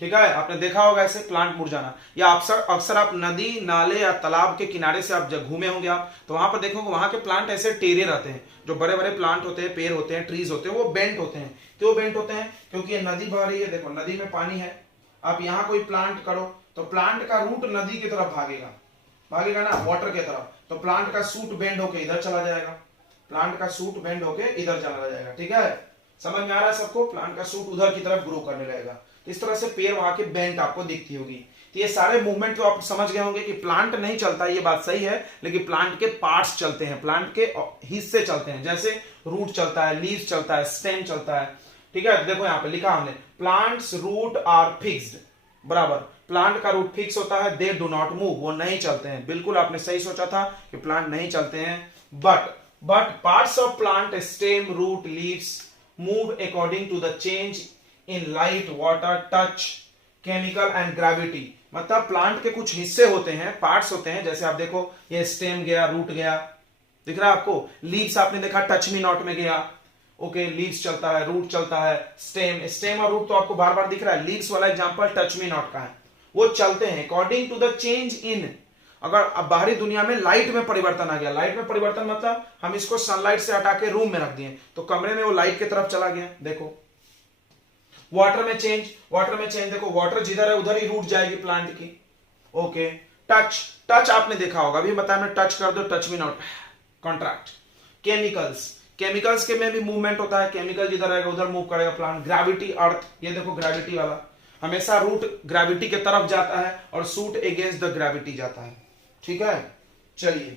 ठीक है, आपने देखा होगा ऐसे प्लांट मुड़ जाना। या अक्सर आप नदी, नाले या तालाब के किनारे से आप जब घूमे होंगे आप, तो वहां पर देखोगे वहां के प्लांट ऐसे टेढ़े रहते हैं। जो बड़े बड़े प्लांट होते हैं, पेड़ होते हैं, ट्रीज होते हैं, वो बेंट होते हैं। क्यों बेंट होते हैं? क्योंकि ये नदी बह रही है, देखो नदी में पानी है, आप यहाँ कोई प्लांट करो तो प्लांट का रूट नदी की तरफ भागेगा, भागेगा ना, वाटर की तरफ। तो प्लांट का सूट बेंड होके इधर चला जाएगा, प्लांट का सूट बेंड होके इधर चला जाएगा। ठीक है, समझ में आ रहा है सबको? प्लांट का सूट उधर की तरफ ग्रो करने लगेगा। इस तरह से पेड़ वहां के बेंट आपको दिखती होगी। तो ये सारे मूवमेंट तो आप समझ गए होंगे कि प्लांट नहीं चलता, ये बात सही है, लेकिन प्लांट के पार्ट्स चलते हैं, प्लांट के हिस्से चलते हैं। जैसे रूट चलता है, लीव्स चलता है, स्टेम चलता है। ठीक है, देखो यहाँ पे लिखा हमने, प्लांट्स रूट आर फिक्स्ड, बराबर। प्लांट का रूट फिक्स होता है, दे डू नॉट मूव, वो नहीं चलते हैं। बिल्कुल आपने सही सोचा था कि प्लांट नहीं चलते हैं। But parts of plant, stem, root, leaves move according to the change in light, water, touch, chemical and gravity. मतलब प्लांट के कुछ हिस्से होते हैं, पार्ट्स होते हैं। जैसे आप देखो, ये स्टेम गया, रूट गया, दिख रहा है आपको? लीव्स आपने देखा टच मी नॉट में गया, ओके, लीव्स चलता है, रूट चलता है, स्टेम और रूट तो आपको बार बार दिख रहा है। लीव्स वाला एग्जांपल टच मी नॉट का है, वो चलते हैं according to the change in. अगर अब बाहरी दुनिया में लाइट में परिवर्तन आ गया, लाइट में परिवर्तन मतलब हम इसको सनलाइट से हटा के रूम में रख दिए तो कमरे में वो लाइट की तरफ चला गया, देखो। वाटर में चेंज देखो, वाटर जिधर है उधर ही रूट जाएगी प्लांट की। ओके, टच आपने देखा होगा, अभी बताया मैं, टच कर दो, touch me not, contract. Chemicals के में भी मूवमेंट होता है, केमिकल जिधर रहेगा उधर मूव करेगा प्लांट। ग्रेविटी, अर्थ, ये देखो ग्रेविटी वाला, हमेशा रूट ग्रेविटी के तरफ जाता है और सूट अगेंस्ट द ग्रेविटी जाता है। ठीक है, चलिए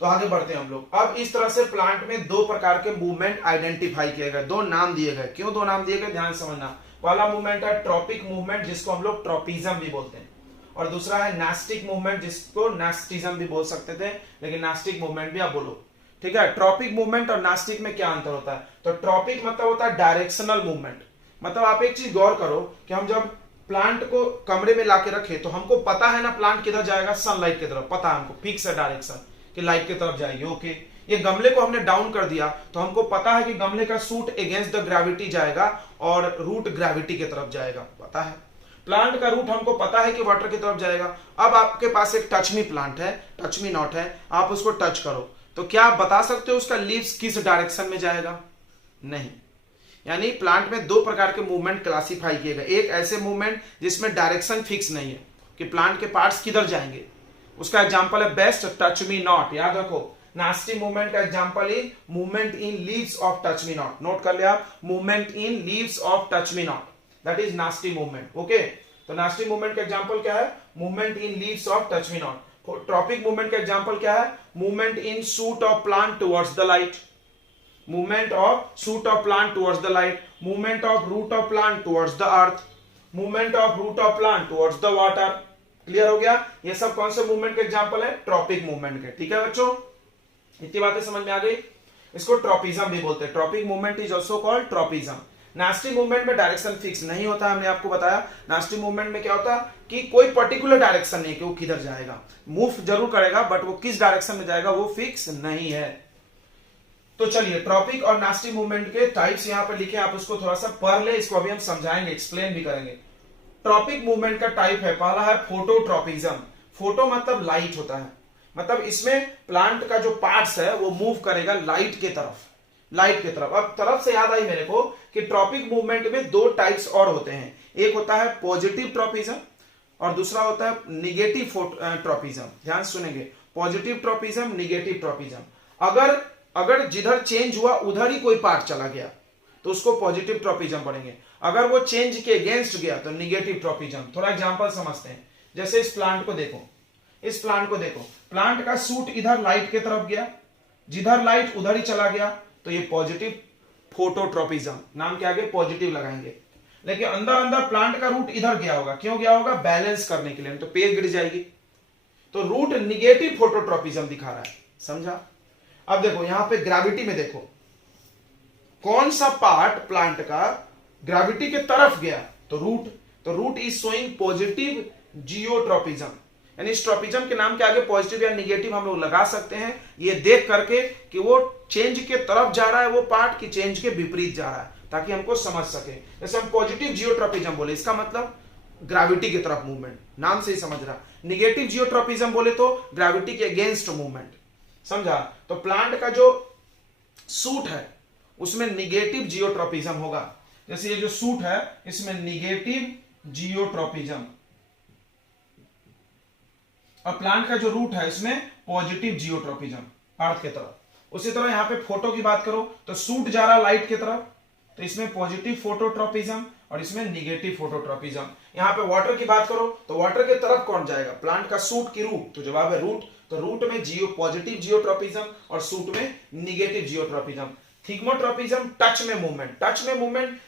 तो आगे बढ़ते हैं हम लोग। अब इस तरह से प्लांट में दो प्रकार के मूवमेंट आइडेंटिफाई किए गए, दो नाम दिए गए। क्यों दो नाम दिए गए, ध्यान समझना। पहला मूवमेंट है ट्रॉपिक मूवमेंट, जिसको हम लोग ट्रॉपिज्म भी बोलते हैं, और दूसरा है नास्टिक मूवमेंट, जिसको नास्टिज्म भी बोल सकते थे, लेकिन नास्टिक मूवमेंट भी आप बोलो। ठीक है, ट्रॉपिक मूवमेंट और नास्टिक में क्या अंतर होता है? तो ट्रॉपिक मतलब होता है डायरेक्शनल मूवमेंट। मतलब आप एक चीज गौर करो कि हम जब प्लांट को कमरे में लाके रखे तो हमको पता है ना प्लांट किधर जाएगा, सनलाइट की तरफ, पता है हमको, फिक्स है डायरेक्शन कि लाइट की तरफ जाएगी। ओके, ये गमले को हमने डाउन कर दिया तो हमको पता है कि गमले का सूट अगेंस्ट द ग्रेविटी जाएगा और रूट ग्रेविटी की तरफ जाएगा, पता है। प्लांट का रूट हमको पता है कि वाटर की तरफ जाएगा। अब आपके पास एक टच मी प्लांट है, टच मी नॉट है, आप उसको टच करो तो क्या आप बता सकते हो उसका लीव्स किस डायरेक्शन में जाएगा? नहीं। यानी प्लांट में दो प्रकार के मूवमेंट क्लासिफाई किए गए। एक ऐसे मूवमेंट जिसमें डायरेक्शन फिक्स नहीं है कि प्लांट के पार्ट्स किधर जाएंगे, उसका एग्जांपल है बेस्ट टच मी नॉट। याद रखो, नास्टी मूवमेंट का एग्जांपल ही movement in leaves of touch me not. Note कर लिया आप, movement in leaves of touch me not, that is nasty movement. Okay, तो नास्टी मूवमेंट का एग्जांपल क्या है? Movement in leaves of touch me not. Tropic movement का एग्जांपल क्या है? Movement in shoot of plant towards the light, movement of shoot of plant towards the light, movement of root of plant towards the earth, movement of root of plant towards the water. Clear हो गया? ये सब कौन से मूवमेंट के एग्जांपल है? ट्रॉपिक मूवमेंट के। ठीक है बच्चों, इतनी बातें समझ में आ गई। इसको ट्रॉपिज्म भी बोलते हैं, tropic movement is also called tropism. Nasty movement में डायरेक्शन फिक्स नहीं होता, हमने आपको बताया। नास्टी मूवमेंट में क्या होता है कि कोई पर्टिकुलर डायरेक्शन नहीं कि वो किधर जाएगा, मूव जरूर करेगा बट वो किस डायरेक्शन में जाएगा वो फिक्स नहीं है। तो चलिए, ट्रॉपिक और नास्टी मूवमेंट के टाइप्स यहां पर लिखे, आप उसको थोड़ा सा पढ़ ले, इसको अभी हम समझाएंगे, एक्सप्लेन भी करेंगे। ट्रॉपिक मूवमेंट का टाइप है, पहला है फोटोट्रॉपिज्म। फोटो मतलब लाइट होता है, मतलब इसमें प्लांट का जो पार्ट्स है वो मूव करेगा लाइट के तरफ, लाइट की तरफ। अब तरफ से याद आई मेरे को कि ट्रॉपिक मूवमेंट में दो टाइप्स और होते हैं, एक होता है पॉजिटिव ट्रॉपिज्म और दूसरा होता है निगेटिव ट्रॉपिज्म। ध्यान सुनेंगे, पॉजिटिव ट्रॉपिज्म, निगेटिव ट्रॉपिज्म। अगर जिधर चेंज हुआ उधर ही कोई पार्ट चला गया तो उसको पॉजिटिव ट्रॉपिज्म पढ़ेंगे, अगर वो चेंज के अगेंस्ट गया तो निगेटिव ट्रॉपिज्म। थोड़ा एग्जांपल समझते हैं, जैसे इस प्लांट को देखो, इस प्लांट को देखो, प्लांट का सूट इधर लाइट की तरफ गया, जिधर लाइट उधर ही चला गया, तो ये पॉजिटिव फोटोट्रॉपिज्म, नाम के आगे पॉजिटिव लगाएंगे। लेकिन अंदर अंदर प्लांट का रूट इधर गया होगा, क्यों गया होगा? बैलेंस करने के लिए, तो पेड़ गिर जाएगी, तो रूट निगेटिव फोटोट्रॉपिज्म दिखा रहा है। समझा? अब देखो यहां पे ग्रेविटी में देखो, कौन सा पार्ट प्लांट का ग्रेविटी के तरफ गया? तो root is showing positive geotropism. यानी इस ट्रॉपिज्म के नाम के आगे पॉजिटिव या निगेटिव हम लोग लगा सकते हैं, ये देख करके कि वो चेंज के तरफ जा रहा है वो पार्ट, की चेंज के विपरीत जा रहा है, ताकि हमको समझ सके। जैसे हम पॉजिटिव जियोट्रॉपिज्म बोले, इसका मतलब ग्रेविटी की तरफ मूवमेंट, नाम से ही समझ रहा। निगेटिव जियोट्रॉपिज्म बोले तो ग्रेविटी के अगेंस्ट मूवमेंट। समझा? तो प्लांट का जो सूट है उसमें निगेटिव जियोट्रॉपिज्म होगा। जैसे ये जो सूट है इसमें निगेटिव जियोट्रॉपिज्म, और प्लांट का जो रूट है इसमें पॉजिटिव जियोट्रॉपिज्म, अर्थ की तरफ। उसी तरह यहां पे फोटो की बात करो तो सूट जा रहा लाइट की तरफ, तो इसमें पॉजिटिव फोटोट्रॉपिज्म और इसमें निगेटिव फोटोट्रॉपिज्म। यहां पे वाटर की बात करो तो वाटर की तरफ कौन जाएगा? प्लांट का सूट की रूट, तो जवाब है रूट। तो रूट में पॉजिटिव जियोट्रॉपिज्म और सूट में निगेटिव जियोट्रॉपिज्म। थिग्मोट्रॉपिज्म टच में मूवमेंट,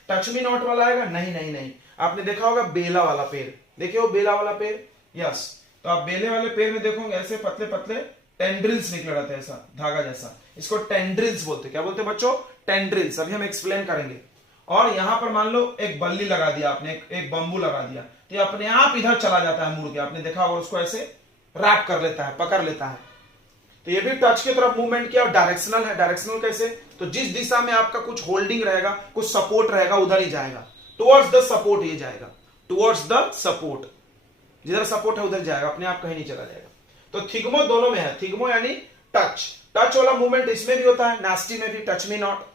टच मी नॉट वाला आएगा? नहीं। आपने देखा होगा बेला वाला पेड़, देखिए वो बेला वाला पेड़, यस। तो आप बेले वाले पेड़ में देखोगे ऐसे पतले पतले टेंड्रिल्स निकल रहे थे, ऐसा धागा जैसा, इसको टेंड्रिल्स बोलते। क्या बोलते बच्चों? टेंड्रिल्स। अभी हम एक्सप्लेन करेंगे। और यहां पर मान लो एक बल्ली लगा दिया आपने, एक बंबू लगा दिया, तो ये अपने आप इधर चला जाता है मुड़ के, आपने देखा होगा, उसको ऐसे रैप कर लेता है, पकड़ लेता है। तो ये भी टच की तरफ मूवमेंट किया और डायरेक्शनल है। डायरेक्शनल कैसे? तो जिस दिशा में आपका कुछ होल्डिंग रहेगा, कुछ सपोर्ट रहेगा, उधर ही जाएगा, टुवर्ड्स द सपोर्ट ये जाएगा, टुवर्ड्स द सपोर्ट, जिधर सपोर्ट है उधर जाएगा, अपने आप कहीं नहीं चला जाएगा। तो थिग्मो दोनों में है, थिग्मो यानी टच वाला मूवमेंट इसमें भी होता है, नास्टी में भी, टच मी नॉट,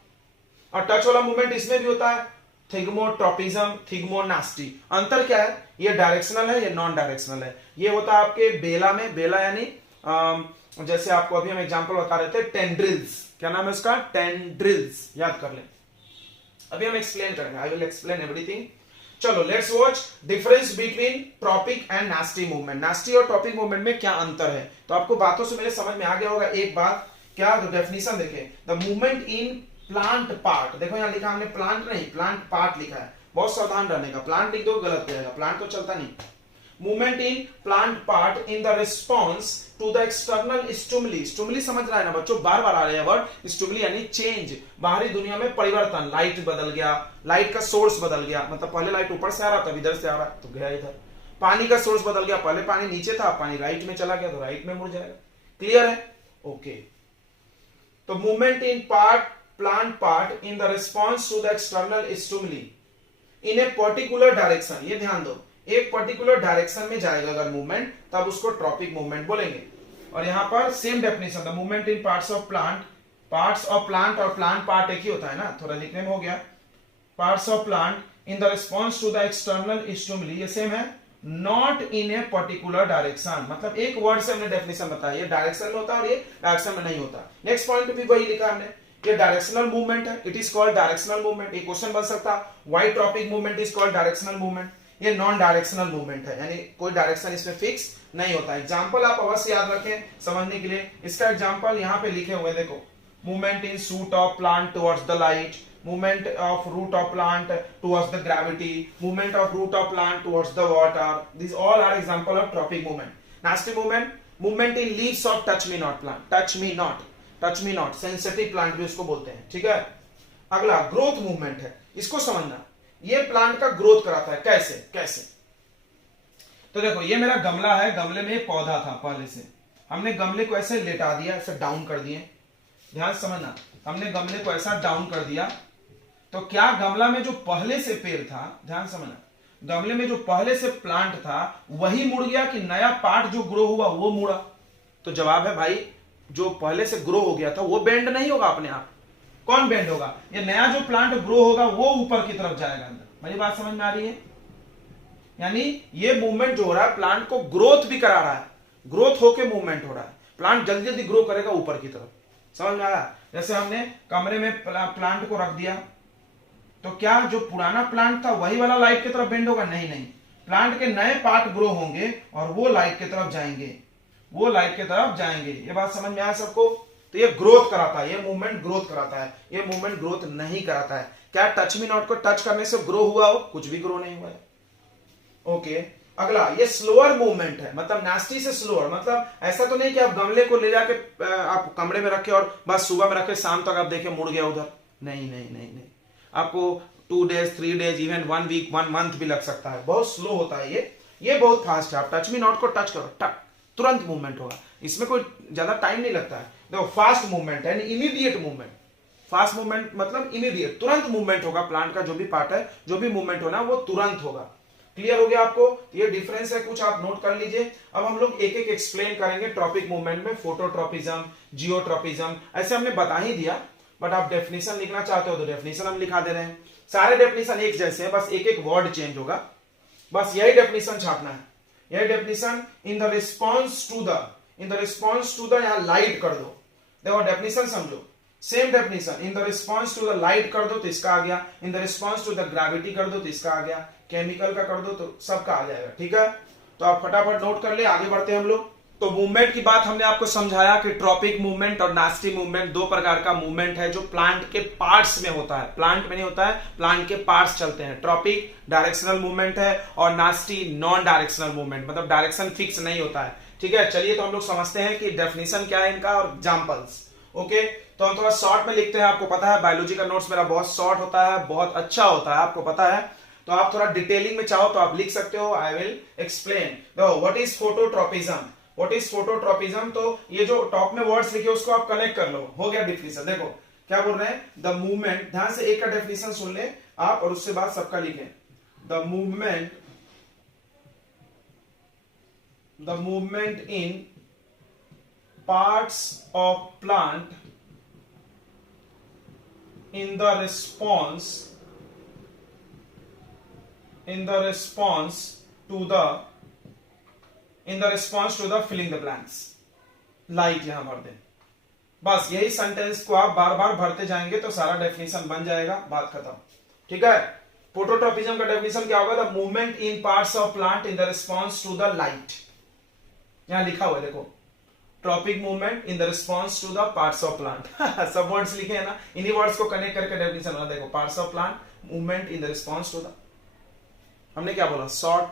और टच वाला मूवमेंट इसमें भी होता है, थिग्मोट्रोपिज्म, थिग्मोनास्टी। अंतर क्या है, ये डायरेक्शनल है, ये नॉन डायरेक्शनल है। ये होता है आपके बेला में, बेला यानी जैसे आपको अभी हम एग्जांपल बता रहे थे टेंड्रिल्स, क्या नाम है उसका, टेंड्रिल्स, याद कर लें। अभी हम एक्सप्लेन करेंगे, आई विल एक्सप्लेन एवरीथिंग। चलो let's watch difference between tropic and nasty movement. Nasty और ट्रॉपिक मूवमेंट में क्या अंतर है, तो आपको बातों से मेरे समझ में आ गया होगा। एक बात क्या, डेफिनेशन देखें, the movement in plant part, देखो यहां लिखा हमने प्लांट नहीं, प्लांट पार्ट लिखा है, बहुत सावधान रहने का, प्लांट लिख दो गलत हो जाएगा, प्लांट तो चलता नहीं। Movement in plant part in the response to the external stimuli, stimuli समझ रहा है ना बच्चों, बार बार आ रहे हैं वर्ड, स्टिमुली यानी चेंज, बाहरी दुनिया में परिवर्तन, लाइट बदल गया, लाइट का सोर्स बदल गया, मतलब पहले लाइट ऊपर से आ रहा था, इधर से आ रहा तो गया इधर। पानी का सोर्स बदल गया, पहले पानी नीचे था, पानी राइट में चला गया तो राइट में मुड़ जाएगा। क्लियर है, ओके। तो movement in plant part in the response to the external stimuli in a particular direction, ये ध्यान दो, एक पर्टिकुलर डायरेक्शन में जाएगा अगर मूवमेंट, तब उसको ट्रॉपिक मूवमेंट बोलेंगे। और यहां पर same definition, the movement in parts of plant और प्लांट पार्ट एक ही होता है ना, थोड़ा लिखने में हो गया, parts of plant in the response to the external stimuli, ये सेम है, not in a particular direction, मतलब एक वर्ड से हमने डेफिनेशन बताया, ये डायरेक्शन में होता है और ये डायरेक्शन में नहीं होता। नेक्स्ट पॉइंट भी वही लिखा हमने, ये डायरेक्शनल मूवमेंट है, it is called directional movement. एक क्वेश्चन बन सकता, why tropic movement is called directional movement, ये नॉन डायरेक्शनल मूवमेंट है, यानी कोई डायरेक्शन इसमें फिक्स नहीं होता। एग्जांपल आप अवश्य याद रखें समझने के लिए, इसका एग्जांपल यहां पे लिखे हुए देखो, movement in shoot of plant towards the light, movement of root of plant towards the gravity, movement of root of plant towards the water, these all are example of tropic movement. nasty movement, movement in leaves of touch me not plant, touch me not sensitive plant भी उसको बोलते हैं, ठीक है। अगला ग्रोथ मूवमेंट है, इसको समझना, ये प्लांट का ग्रोथ कराता है, कैसे तो देखो ये मेरा गमला है, गमले में एक पौधा था पहले से, हमने गमले को ऐसे लेटा दिया, ऐसे डाउन कर दिए, ध्यान समझना, हमने गमले को ऐसा डाउन कर दिया, तो क्या गमला में जो पहले से पेड़ था, ध्यान समझना, गमले में जो पहले से प्लांट था वही मुड़ गया कि नया पार्ट जो ग्रो हुआ वो मुड़ा? तो जवाब है भाई, जो पहले से ग्रो हो गया था वो बेंड नहीं होगा अपने आप। कौन बेंड होगा? ये नया जो प्लांट ग्रो होगा वो ऊपर की तरफ जाएगा अंदर। मेरी बात समझ में आ रही है? यानी ये मूवमेंट जो हो रहा है प्लांट को ग्रोथ भी करा रहा है, ग्रोथ होके मूवमेंट हो रहा है, प्लांट जल्दी जल्दी ग्रो करेगा ऊपर की तरफ। समझ में आया? जैसे हमने कमरे में प्लांट को रख दिया, तो क्या जो पुराना प्लांट था वही वाला लाइट की तरफ बेंड होगा? नहीं, प्लांट के नए पार्ट ग्रो होंगे और वो लाइट की तरफ जाएंगे, ये बात समझ में आया सबको? तो ये ग्रोथ कराता है, ये मूवमेंट ग्रोथ कराता है, ये मूवमेंट ग्रोथ नहीं कराता है। क्या टच मी नॉट को टच करने से ग्रो हुआ हो? कुछ भी ग्रो नहीं हुआ है। ओके, अगला ये स्लोअर मूवमेंट है, मतलब नास्टी से स्लोअर, मतलब ऐसा तो नहीं कि आप गमले को ले जाके आप कमरे में रखे और बस सुबह में रखे शाम तक आप देखे मुड़ गया उधर। नहीं, आपको 2 days 3 days even 1 week 1 month भी लग सकता है, बहुत स्लो होता है ये बहुत फास्ट है। आप टच मी नॉट को टच करो, टक तुरंत मूवमेंट होगा, इसमें कोई ज्यादा टाइम नहीं लगता है। देखो फास्ट मूवमेंट है, इमीडिएट मूवमेंट, फास्ट मूवमेंट मतलब इमीडिएट, तुरंत मूवमेंट होगा, प्लांट का जो भी पार्ट है, जो भी मूवमेंट होना वो तुरंत होगा। क्लियर हो गया आपको? ये डिफरेंस है, कुछ आप नोट कर लीजिए। अब हम लोग एक एक एक्सप्लेन करेंगे ट्रॉपिक मूवमेंट में, फोटोट्रॉपिज्म, जियोट्रॉपिज्म, ऐसे हमने बता ही दिया, बट आप डेफिनेशन लिखना चाहते हो तो डेफिनेशन हम लिखा दे रहे हैं। सारे डेफिनेशन एक जैसे हैं, बस एक एक वर्ड चेंज होगा, बस यही डेफिनेशन छापना है। यही definition in the response to the यहां लाइट कर दो, देखो डेफिनेशन समझो, same definition, in the response to the light कर दो तो इसका आ गया, in the response to the gravity कर दो तो इसका आ गया, केमिकल का कर दो तो सबका आ जाएगा। ठीक है, तो आप फटाफट नोट कर ले, आगे बढ़ते हैं हम लोग। तो मूवमेंट की बात हमने आपको समझाया कि ट्रॉपिक मूवमेंट और नास्टी मूवमेंट दो प्रकार का मूवमेंट है जो प्लांट के पार्ट्स में होता है, प्लांट में नहीं होता है, प्लांट के पार्ट्स चलते हैं। ट्रॉपिक डायरेक्शनल मूवमेंट है और नास्टी नॉन डायरेक्शनल मूवमेंट, मतलब डायरेक्शन फिक्स नहीं होता है। ठीक है, चलिए तो हम लोग समझते हैं कि डेफिनेशन क्या है इनका और एग्जांपल्स। ओके, तो हम थोड़ा शॉर्ट में लिखते हैं, आपको पता है बायोलॉजी का नोट्स मेरा बहुत शॉर्ट होता है, बहुत अच्छा होता है, आपको पता है। तो आप थोड़ा डिटेलिंग में चाहो तो आप लिख सकते हो, आई will explain. What is phototropism? What is phototropism? तो ये जो टॉप में वर्ड्स लिखे उसको आप कनेक्ट कर लो, हो गया डेफिनेशन। देखो क्या बोल रहे हैं, द मूवमेंट, ध्यान से एक का डेफिनेशन सुन ले आप और उससे बाद सबका लिखें। The movement in parts of plant in the response in the response to the filling the blanks. Light यहां भर दें। बस यही सेंटेंस को आप बार बार भरते जाएंगे तो सारा डेफिनेशन बन जाएगा, बात खत्म। ठीक है। फोटोट्रॉपिज्म का डेफिनेशन क्या होगा? The movement in parts of plant in the response to the light. यहां लिखा हुआ है देखो, tropic movement in the response to the parts of plant. सब वर्ड्स लिखे हैं ना, इन्हीं वर्ड्स को कनेक्ट करके डेफिनेशन होगा। देखो, parts of plant movement in the response to the, हमने क्या बोला? शॉर्ट।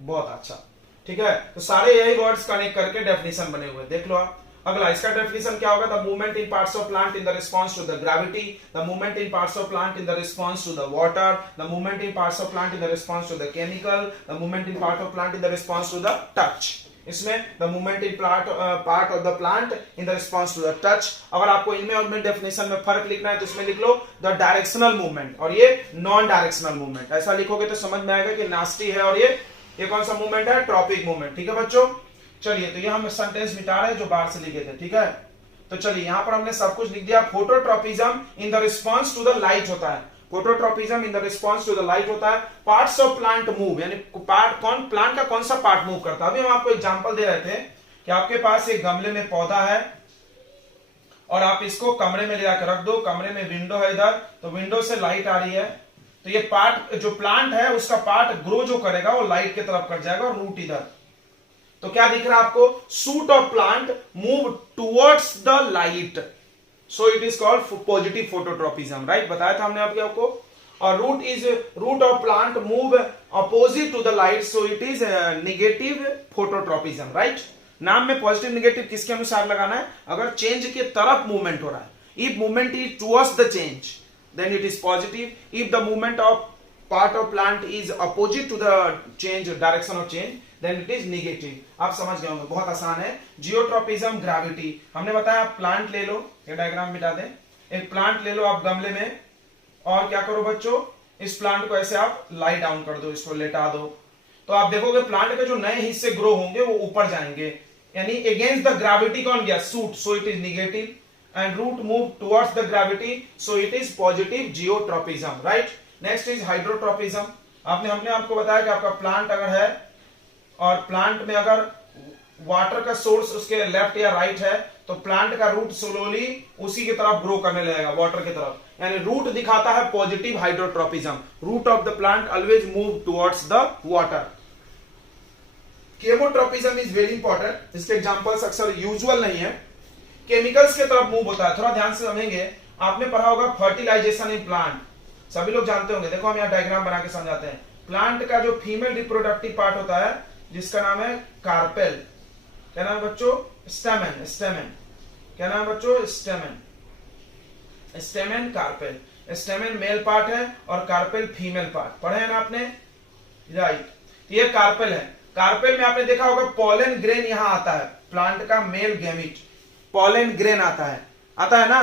बहुत अच्छा। ठीक है, तो सारे यही वर्ड्स कनेक्ट करके डेफिनेशन बने हुए, देख लो आप। अगला इसका डेफिनेशन क्या होगा? The movement in parts of plant in the response to the gravity, the movement in parts of plant in the response to the water, the movement in parts of plant in the response to the chemical, the movement in part of plant in the response to the touch. इसमें the movement in part of the plant in the response to the touch. अगर आपको इनमें और में डेफिनेशन में फर्क लिखना है तो इसमें लिख लो द डायरेक्शनल मूवमेंट और ये नॉन डायरेक्शनल मूवमेंट। ऐसा लिखोगे तो समझ में आएगा कि नास्टी है और ये कौन सा मूवमेंट है? Tropic movement. ठीक है बच्चों, चलिए तो ये हम सेंटेंस मिटा रहे हैं जो बाहर से लिखे थे। ठीक है, तो चलिए यहां पर हमने सब कुछ लिख दिया। Phototropism in the response to the light होता है। Phototropism in the response to the light होता है। पार्ट्स ऑफ प्लांट मूव, यानी प्लांट का कौन सा पार्ट मूव करता है? अभी हम आपको एग्जांपल दे रहे थे कि आपके पास एक गमले में पौधा है और आप इसको कमरे में ले जाकर रख दो। कमरे में विंडो है इधर, तो विंडो से लाइट आ रही है, तो ये पार्ट जो प्लांट है उसका पार्ट ग्रो जो करेगा वो लाइट की तरफ कर जाएगा और रूट इधर। तो क्या दिख रहा है आपको? Shoot of plant move towards the light, so it is called positive phototropism. Right, बताया था हमने आपको। और root of plant move opposite to the light, so it is negative phototropism. Right, नाम में पॉजिटिव नेगेटिव किसके अनुसार लगाना है? अगर चेंज के तरफ मूवमेंट हो रहा है, if movement is towards the change then it is positive. If the movement of part of plant is opposite to the change, direction of change, then it is negative. आप समझ गए होंगे, बहुत आसान है। जियोट्रॉपिज्म, ग्रेविटी, हमने बताया प्लांट ले लो, ये डायग्राम मिटा दें। एक प्लांट ले लो आप गमले में और क्या करो बच्चों, इस प्लांट को ऐसे आप लाई डाउन कर दो, इसको लेटा दो, तो आप देखोगे प्लांट के जो नए हिस्से ग्रो होंगे वो ऊपर जाएंगे, यानी अगेंस्ट द ग्रेविटी कौन गया? Suit, so it is negative. And root move towards the gravity, so it is positive geotropism. Right? Next is hydrotropism. हमने आपको बताया कि आपका प्लांट अगर है और प्लांट में अगर वाटर का सोर्स उसके लेफ्ट या राइट है तो प्लांट का रूट स्लोली उसी की तरफ ग्रो करने लगेगा, वाटर की तरफ, यानी रूट दिखाता है positive hydrotropism. Root of the plant always move towards the water. Chemotropism is very important, इसके एग्जांपल्स अक्सर यूजुअल नहीं है। केमिकल्स के तरफ मूव होता है, थोड़ा ध्यान से समझेंगे। आपने पढ़ा होगा फर्टिलाइजेशन इन प्लांट, सभी लोग जानते होंगे। देखो हम यहाँ डायग्राम बना के समझाते हैं। प्लांट का जो फीमेल रिप्रोडक्टिव पार्ट होता है जिसका नाम है कार्पेल, क्या नाम है बच्चों? स्टेमेन। स्टेमेन क्या नाम है बच्चों? Stamen. Stamen, carpel. Stamen male part है और कार्पेल फीमेल पार्ट, पढ़े है ना आपने? राइट, ये कार्पेल है। कार्पेल में आपने देखा होगा पॉलन ग्रेन यहाँ आता है, प्लांट का मेल गैमीट पॉलन ग्रेन आता है ना?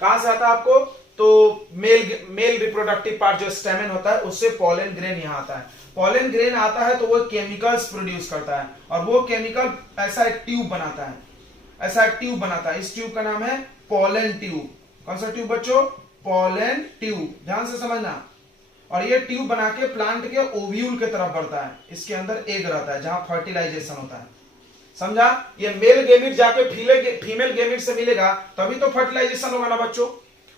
कहां से आता है आपको? तो मेल रिप्रोडक्टिव पार्ट जो स्टेमेन होता है उससे पॉलन ग्रेन यहां आता है। पॉलन ग्रेन आता है तो वो केमिकल्स प्रोड्यूस करता है और वो केमिकल ऐसा एक ट्यूब बनाता है, इस ट्यूब का नाम है पॉलन ट्यूब। कौन सा ट्यूब बच्चों? पॉलन ट्यूब, ध्यान से समझना। और ये ट्यूब बना के प्लांट के ओव्यूल की तरफ बढ़ता है, इसके अंदर एग रहता है जहां फर्टिलाइजेशन होता है, समझा? ये मेल गेमिट जाके फीमेल गेमिट से मिलेगा तभी तो फर्टिलाइजेशन होगा ना बच्चों।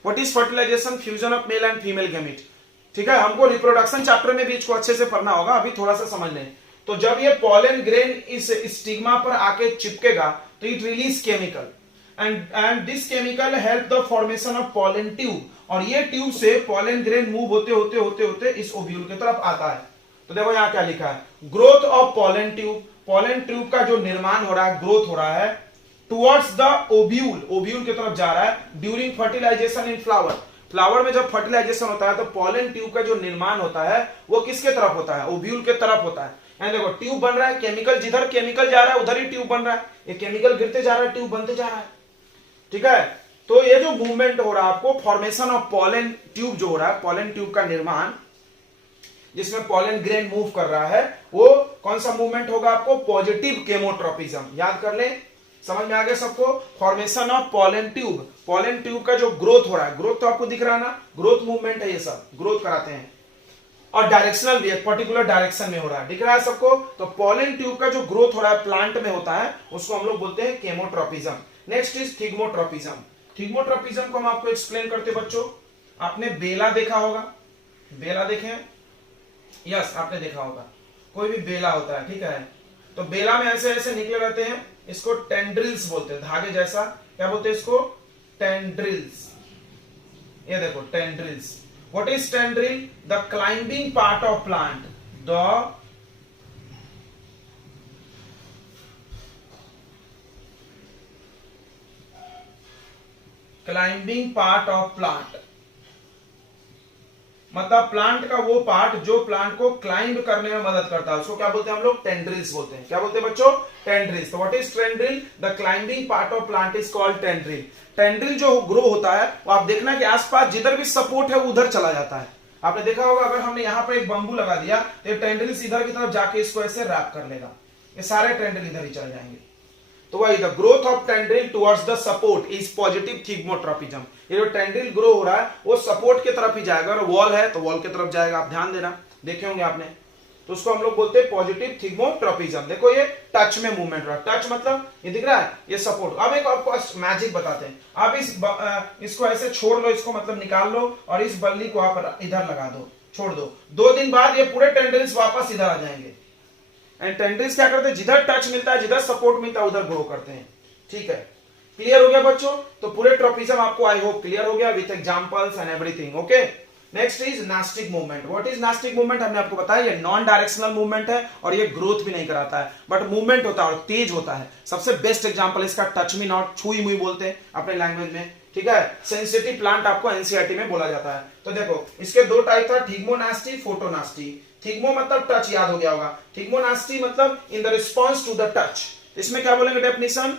What is fertilization? Fusion of male and female gamete. ठीक है, हमको रिप्रोडक्शन चैप्टर में भी इसको अच्छे से पढ़ना होगा, अभी थोड़ा सा समझ लें। तो जब ये पॉलन ग्रेन इस स्टिग्मा पर आके चिपकेगा तो it release chemical and this chemical help the formation of pollen tube, और ये ट्यूब से पॉलन ग्रेन मूव होते इस ओव्यूल की तरफ आता है। तो देखो यहाँ क्या लिखा है, growth of pollen tube. Pollen tube का जो निर्माण हो रहा है, ग्रोथ हो रहा है टुवर्ड्स द ओव्यूल, ओव्यूल की तरफ जा रहा है ड्यूरिंग फर्टिलाइजेशन इन फ्लावर। फ्लावर में जब फर्टिलाइजेशन होता है तो पॉलन ट्यूब का जो निर्माण होता है वो किसके तरफ होता है? ओव्यूल के तरफ होता है। यानी देखो ट्यूब बन रहा है, केमिकल जिधर केमिकल जा रहा है उधर ही ट्यूब बन रहा है, ये केमिकल गिरते जा रहा है, ट्यूब बनते जा रहा है। ठीक है, तो ये जो मूवमेंट हो रहा है आपको, फॉर्मेशन ऑफ पॉलन ट्यूब जो हो रहा है, पॉलन ट्यूब का निर्माण जिसमें पॉलन ग्रेन मूव कर रहा है, वो कौन सा मूवमेंट होगा आपको? पॉजिटिव केमोट्रोपिज्म। याद कर ले, समझ में आ गया सबको? Formation of pollen tube, pollen tube का जो ग्रोथ हो रहा है, ग्रोथ तो आपको दिख रहा है ना, ग्रोथ मूवमेंट है, ये सब ग्रोथ कराते हैं। और डायरेक्शनल भी एक पर्टिकुलर डायरेक्शन में हो रहा है, दिख रहा है सबको। तो पॉलन ट्यूब का जो ग्रोथ हो रहा है प्लांट में होता है उसको हम लोग बोलते हैं केमोट्रोपिज्म। Next is thigmotropism. थिग्मोट्रोपिज्म को हम आपको एक्सप्लेन करते बच्चों, आपने बेला देखा होगा, बेला देखे हैं? यस, आपने देखा होगा, कोई भी बेला होता है, ठीक है, तो बेला में ऐसे ऐसे निकले रहते हैं, इसको टेंड्रिल्स बोलते हैं, धागे जैसा, क्या बोलते हैं इसको? टेंड्रिल्स। ये देखो tendrils. What is tendril? The climbing part of plant. The climbing part of plant, मतलब प्लांट का वो पार्ट जो प्लांट को क्लाइंब करने में मदद करता है, उसको क्या बोलते हैं हम लोग? टेंड्रिल्स बोलते हैं। क्या बोलते हैं बच्चों? टेंड्रिल्स। तो what is tendril? The climbing part of plant is called tendril. Tendril जो ग्रो होता है वो आप देखना कि आसपास जिधर भी सपोर्ट है उधर चला जाता है। आपने देखा होगा अगर हमने यहाँ पर एक बंबू लगा दिया तो ये टेंड्रिल्स इधर की तरफ जाके इसको ऐसे रैप कर लेगा, ये सारे टेंड्रिल इधर ही चले जाएंगे। तो वही the growth of tendril towards the support is positive thigmotropism. ये जो टेंड्रिल ग्रो हो रहा है वो सपोर्ट की तरफ ही जाएगा, और वॉल है तो वॉल की तरफ जाएगा, आप ध्यान देना, देखे होंगे आपने। तो उसको हम लोग बोलते हैं पॉजिटिव थिग्मोट्रोपिज्म। देखो ये टच में मूवमेंट हो रहा है, टच मतलब ये दिख रहा है, ये सपोर्ट। अब एक आपको मैजिक बताते हैं, आप इसको ऐसे छोड़ लो, इसको मतलब निकाल लो, और इस बल्ली को आप इधर लगा दो, छोड़ दो, 2 दिन बाद ये पूरे टेंड्रिल्स वापस इधर आ जाएंगे। एंड टेंड्रिल्स क्या करते हैं? जिधर टच मिलता है, जिधर सपोर्ट मिलता है, उधर ग्रो करते हैं। ठीक है, क्लियर हो गया बच्चों? तो पूरे ट्रोपिज्म आपको आई होप क्लियर हो गया with examples and everything. Okay, next is nastic movement. What is nastic movement? हमने आपको बताया ये नॉन डायरेक्शनल मूवमेंट है और ये ग्रोथ भी नहीं कराता है, बट मूवमेंट होता है और तेज होता है। सबसे बेस्ट एग्जांपल इसका टच मी नॉट, छुई मुई बोलते हैं अपने लैंग्वेज में, ठीक है। सेंसिटिव प्लांट आपको एनसीईआरटी में बोला जाता है। तो देखो इसके 2 टाइप था, थिग्मोनास्टी, फोटोनास्टी। थिग्मो मतलब टच, याद हो गया होगा। थिग्मोनास्टी मतलब in the response to the touch. इसमें क्या बोलेंगे डेफिनेशन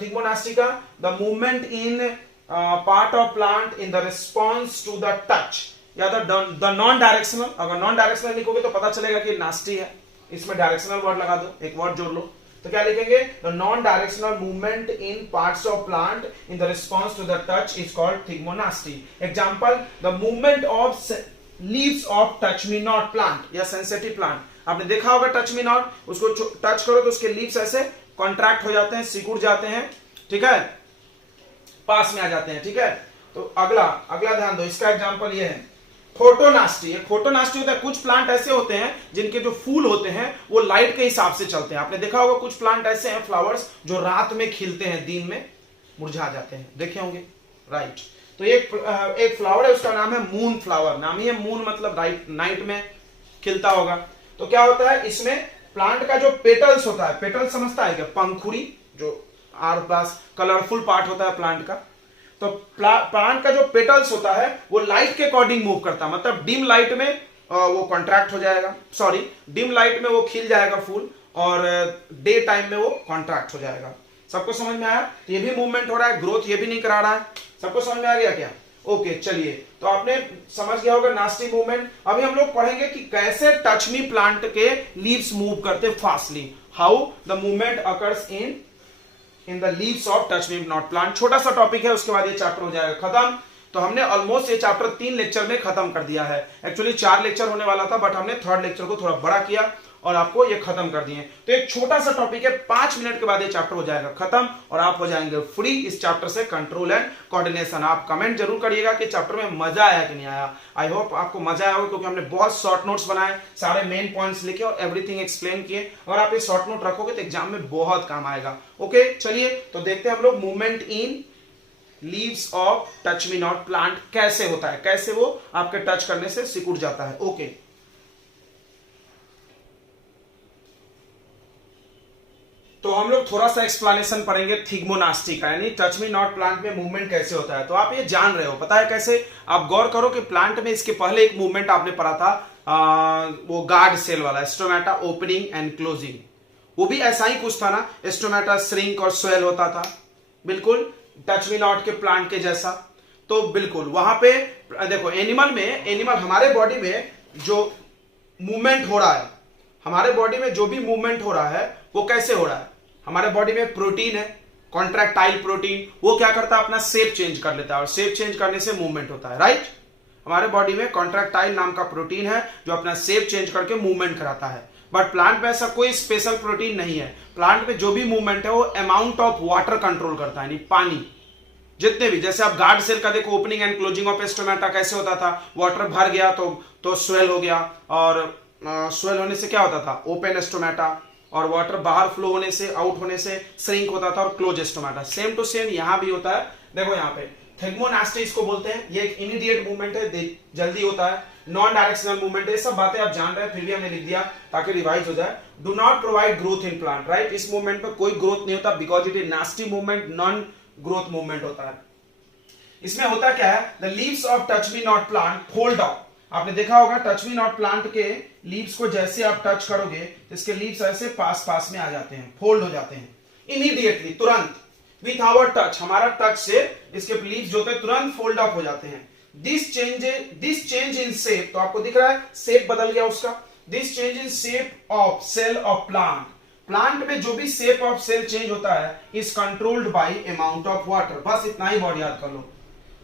थिग्मोनास्टी का? The movement in part of plant in the response to the touch, या द नॉन डायरेक्शनल। अगर नॉन डायरेक्शनल लिखोगे तो पता चलेगा कि नास्टी है, इसमें डायरेक्शनल वर्ड लगा दो, एक वर्ड जोड़ लो, तो क्या लिखेंगे? The non directional movement in parts of plant in the response to the touch is called thigmonasty. Example, the movement of leaves of touch me not plant या सेंसिटिव प्लांट। आपने देखा होगा टच मी नॉट, उसको टच करो तो उसके लीव्स ऐसे कॉन्ट्रैक्ट हो जाते हैं, सिकुड़ जाते हैं, ठीक है, पास में आ जाते हैं, ठीक है। तो अगला ध्यान दो, इसका एग्जांपल ये है फोटोनास्टी। फोटोनास्टी होता है, कुछ प्लांट ऐसे होते हैं जिनके जो फूल होते हैं वो लाइट के हिसाब से चलते हैं। आपने देखा होगा कुछ प्लांट ऐसे हैं, फ्लावर्स, जो रात में खिलते हैं, दिन में मुरझा जाते हैं, देखे होंगे, राइट। तो एक फ्लावर है, उसका नाम है मून फ्लावर। नाम ही है मून, मतलब नाइट में खिलता होगा। तो क्या होता है इसमें, प्लांट का जो पेटल्स होता है, पेटल समझता है क्या? पंखुड़ी, जो आसपास कलरफुल पार्ट होता है प्लांट का। तो प्लांट का जो पेटल्स होता है वो लाइट के अकॉर्डिंग मूव करता है, मतलब डिम लाइट में वो कॉन्ट्रैक्ट हो जाएगा, सॉरी डिम लाइट में वो खिल जाएगा फूल, और डे टाइम में वो कॉन्ट्रैक्ट हो जाएगा। सबको समझ में आया? ये भी मूवमेंट हो रहा है, ग्रोथ ये भी नहीं करा रहा है। सबको समझ में आ गया क्या? ओके, चलिए, तो आपने समझ गया होगा नास्टी मूवमेंट। अभी हम लोग पढ़ेंगे कि कैसे टच मी प्लांट के लीव्स मूव करते fastly, how the movement occurs in the leaves of touch me not plant. छोटा सा टॉपिक है, उसके बाद ये चैप्टर हो जाएगा खत्म। तो हमने ऑलमोस्ट ये चैप्टर 3 लेक्चर में खत्म कर दिया है। एक्चुअली 4 लेक्चर होने वाला था, बट हमने 3rd लेक्चर को थोड़ा बड़ा किया और आपको ये खत्म कर दिए। तो एक छोटा सा टॉपिक है, 5 मिनट के बाद ये चैप्टर हो जाएगा खत्म और आप हो जाएंगे फ्री इस चैप्टर से, कंट्रोल एंड कोऑर्डिनेशन। आप कमेंट जरूर करिएगा कि चैप्टर में मजा आया कि नहीं आया। आई होप आपको मजा आया होगा, क्योंकि हमने बहुत शॉर्ट नोट्स बनाए, सारे मेन पॉइंट्स लिखे और एवरीथिंग एक्सप्लेन किए। अगर आप ये शॉर्ट नोट रखोगे तो एग्जाम में बहुत काम आएगा। ओके, चलिए तो देखते हैं हम लोग movement in leaves of touch me not plant कैसे होता है, कैसे वो आपके टच करने से सिकुड़ जाता है। ओके, तो हम लोग थोड़ा सा एक्सप्लेनेशन पढ़ेंगे थिग्मोनास्टी का, यानी टच मी नॉट प्लांट में मूवमेंट कैसे होता है। तो आप ये जान रहे हो, पता है कैसे? आप गौर करो कि प्लांट में इसके पहले एक मूवमेंट आपने पढ़ा था, वो गार्ड सेल वाला, स्टोमेटा ओपनिंग एंड क्लोजिंग। वो भी ऐसा ही कुछ था ना, स्टोमेटा श्रिंक और स्वेल होता था, बिल्कुल टच मी नॉट के प्लांट के जैसा। तो बिल्कुल वहां पे देखो, एनिमल हमारे बॉडी में जो मूवमेंट हो रहा है, हमारे बॉडी में जो भी मूवमेंट हो रहा है वो कैसे हो रहा है? हमारे बॉडी में प्रोटीन है, कॉन्ट्रैक्टाइल प्रोटीन, वो क्या करता है? अपना शेप चेंज कर लेता है, और शेप चेंज करने से मूवमेंट होता है, राइट। हमारे बॉडी में कॉन्ट्रैक्टाइल नाम का प्रोटीन है जो अपना शेप चेंज करके मूवमेंट कराता है। बट प्लांट में ऐसा कोई स्पेशल प्रोटीन नहीं है। प्लांट में जो भी मूवमेंट है वो अमाउंट ऑफ वाटर कंट्रोल करता है, यानी पानी जितने भी, जैसे आप गार्ड सेल का देखो opening and closing of stomata कैसे होता था, वाटर भर गया तो स्वेल हो गया, और स्वेल होने से क्या होता था, ओपन स्टोमेटा, और वाटर बाहर फ्लो होने से, आउट होने से श्रिंक होता था और close stomata. Same to same यहां भी होता है। देखो यहाँ पे थैग्मोनास्टी इसको बोलते हैं, ये एक इमीडिएट मूवमेंट है, जल्दी होता है, नॉन डायरेक्शनल मूवमेंट है। सब बातें आप जान रहे हैं, फिर भी हमने लिख दिया ताकि रिवाइज हो जाए। Do not provide growth in plant, right. इस मूवमेंट में कोई ग्रोथ नहीं होता because it is nasty movement, non growth movement होता है। इसमें होता क्या है, the leaves of touch me not plant fold out. आपने देखा होगा टच मी नॉट प्लांट के लीव्स को जैसे आप टच करोगे तो इसके लीव्स ऐसे पास पास में आ जाते हैं, फोल्ड हो जाते हैं इमीडिएटली, तुरंत, विथ आवर टच, हमारा टच से इसके लीव्स जो होते हैं तुरंत फोल्ड अप हो जाते हैं। दिस चेंज इन शेप, तो आपको दिख रहा है शेप बदल गया उसका। This change in shape of cell of plant, plant में जो भी शेप ऑफ सेल चेंज होता है is controlled by amount of water. बस इतना ही वर्ड याद कर लो।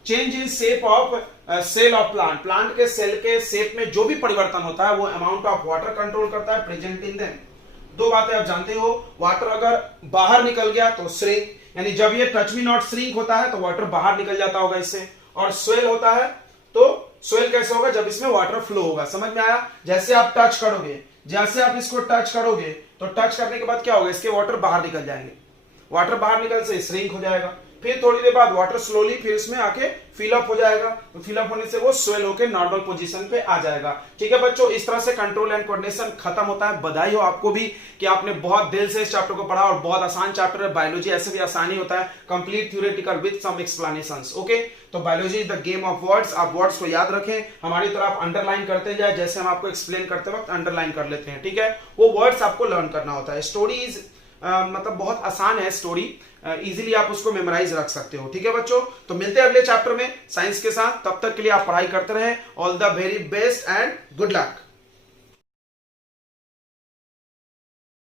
Change in shape of cell of plant, plant के सेल के शेप में जो भी परिवर्तन होता है वो अमाउंट ऑफ वाटर कंट्रोल करता है प्रेजेंट इन देम। दो बातें आप जानते हो, वाटर अगर बाहर निकल गया तो श्रिंक, यानी जब ये टच मी नॉट श्रिंक होता है तो वाटर बाहर निकल जाता होगा इससे, और स्वेल होता है तो स्वेल कैसे होगा, जब इसमें वाटर फ्लो होगा। समझ में आया। जैसे आप टच करोगे, जैसे आप इसको टच करोगे तो टच करने के बाद क्या होगा, इसके वाटर बाहर निकल जाएंगे, वाटर बाहर निकल से श्रिंक हो जाएगा, फिर थोड़ी देर बाद वाटर स्लोली फिर इसमें आके फिलअप हो जाएगा, तो फिलअप होने से वो स्वेल होकर नॉर्मल पोजीशन पे आ जाएगा। ठीक है बच्चों, इस तरह से कंट्रोल एंड कोऑर्डिनेशन खत्म होता है। बधाई हो आपको भी कि आपने बहुत दिल से इस चैप्टर को पढ़ा, और बहुत आसान चैप्टर है। बायोलॉजी ऐसे भी आसानी होता है, complete theoretical with some explanations. Okay, तो biology is the game of words. आप वर्ड्स को याद रखें, हमारी तरह आप अंडरलाइन करते जाए, जैसे हम आपको एक्सप्लेन करते वक्त अंडरलाइन कर लेते हैं। ठीक है, वो वर्ड्स आपको लर्न करना होता है। स्टोरी इज मतलब बहुत आसान है, स्टोरी इजीली आप उसको मेमोराइज रख सकते हो। ठीक है बच्चों, तो मिलते हैं अगले चैप्टर में साइंस के साथ। तब तक के लिए आप पढ़ाई करते रहें। All the very best and good luck.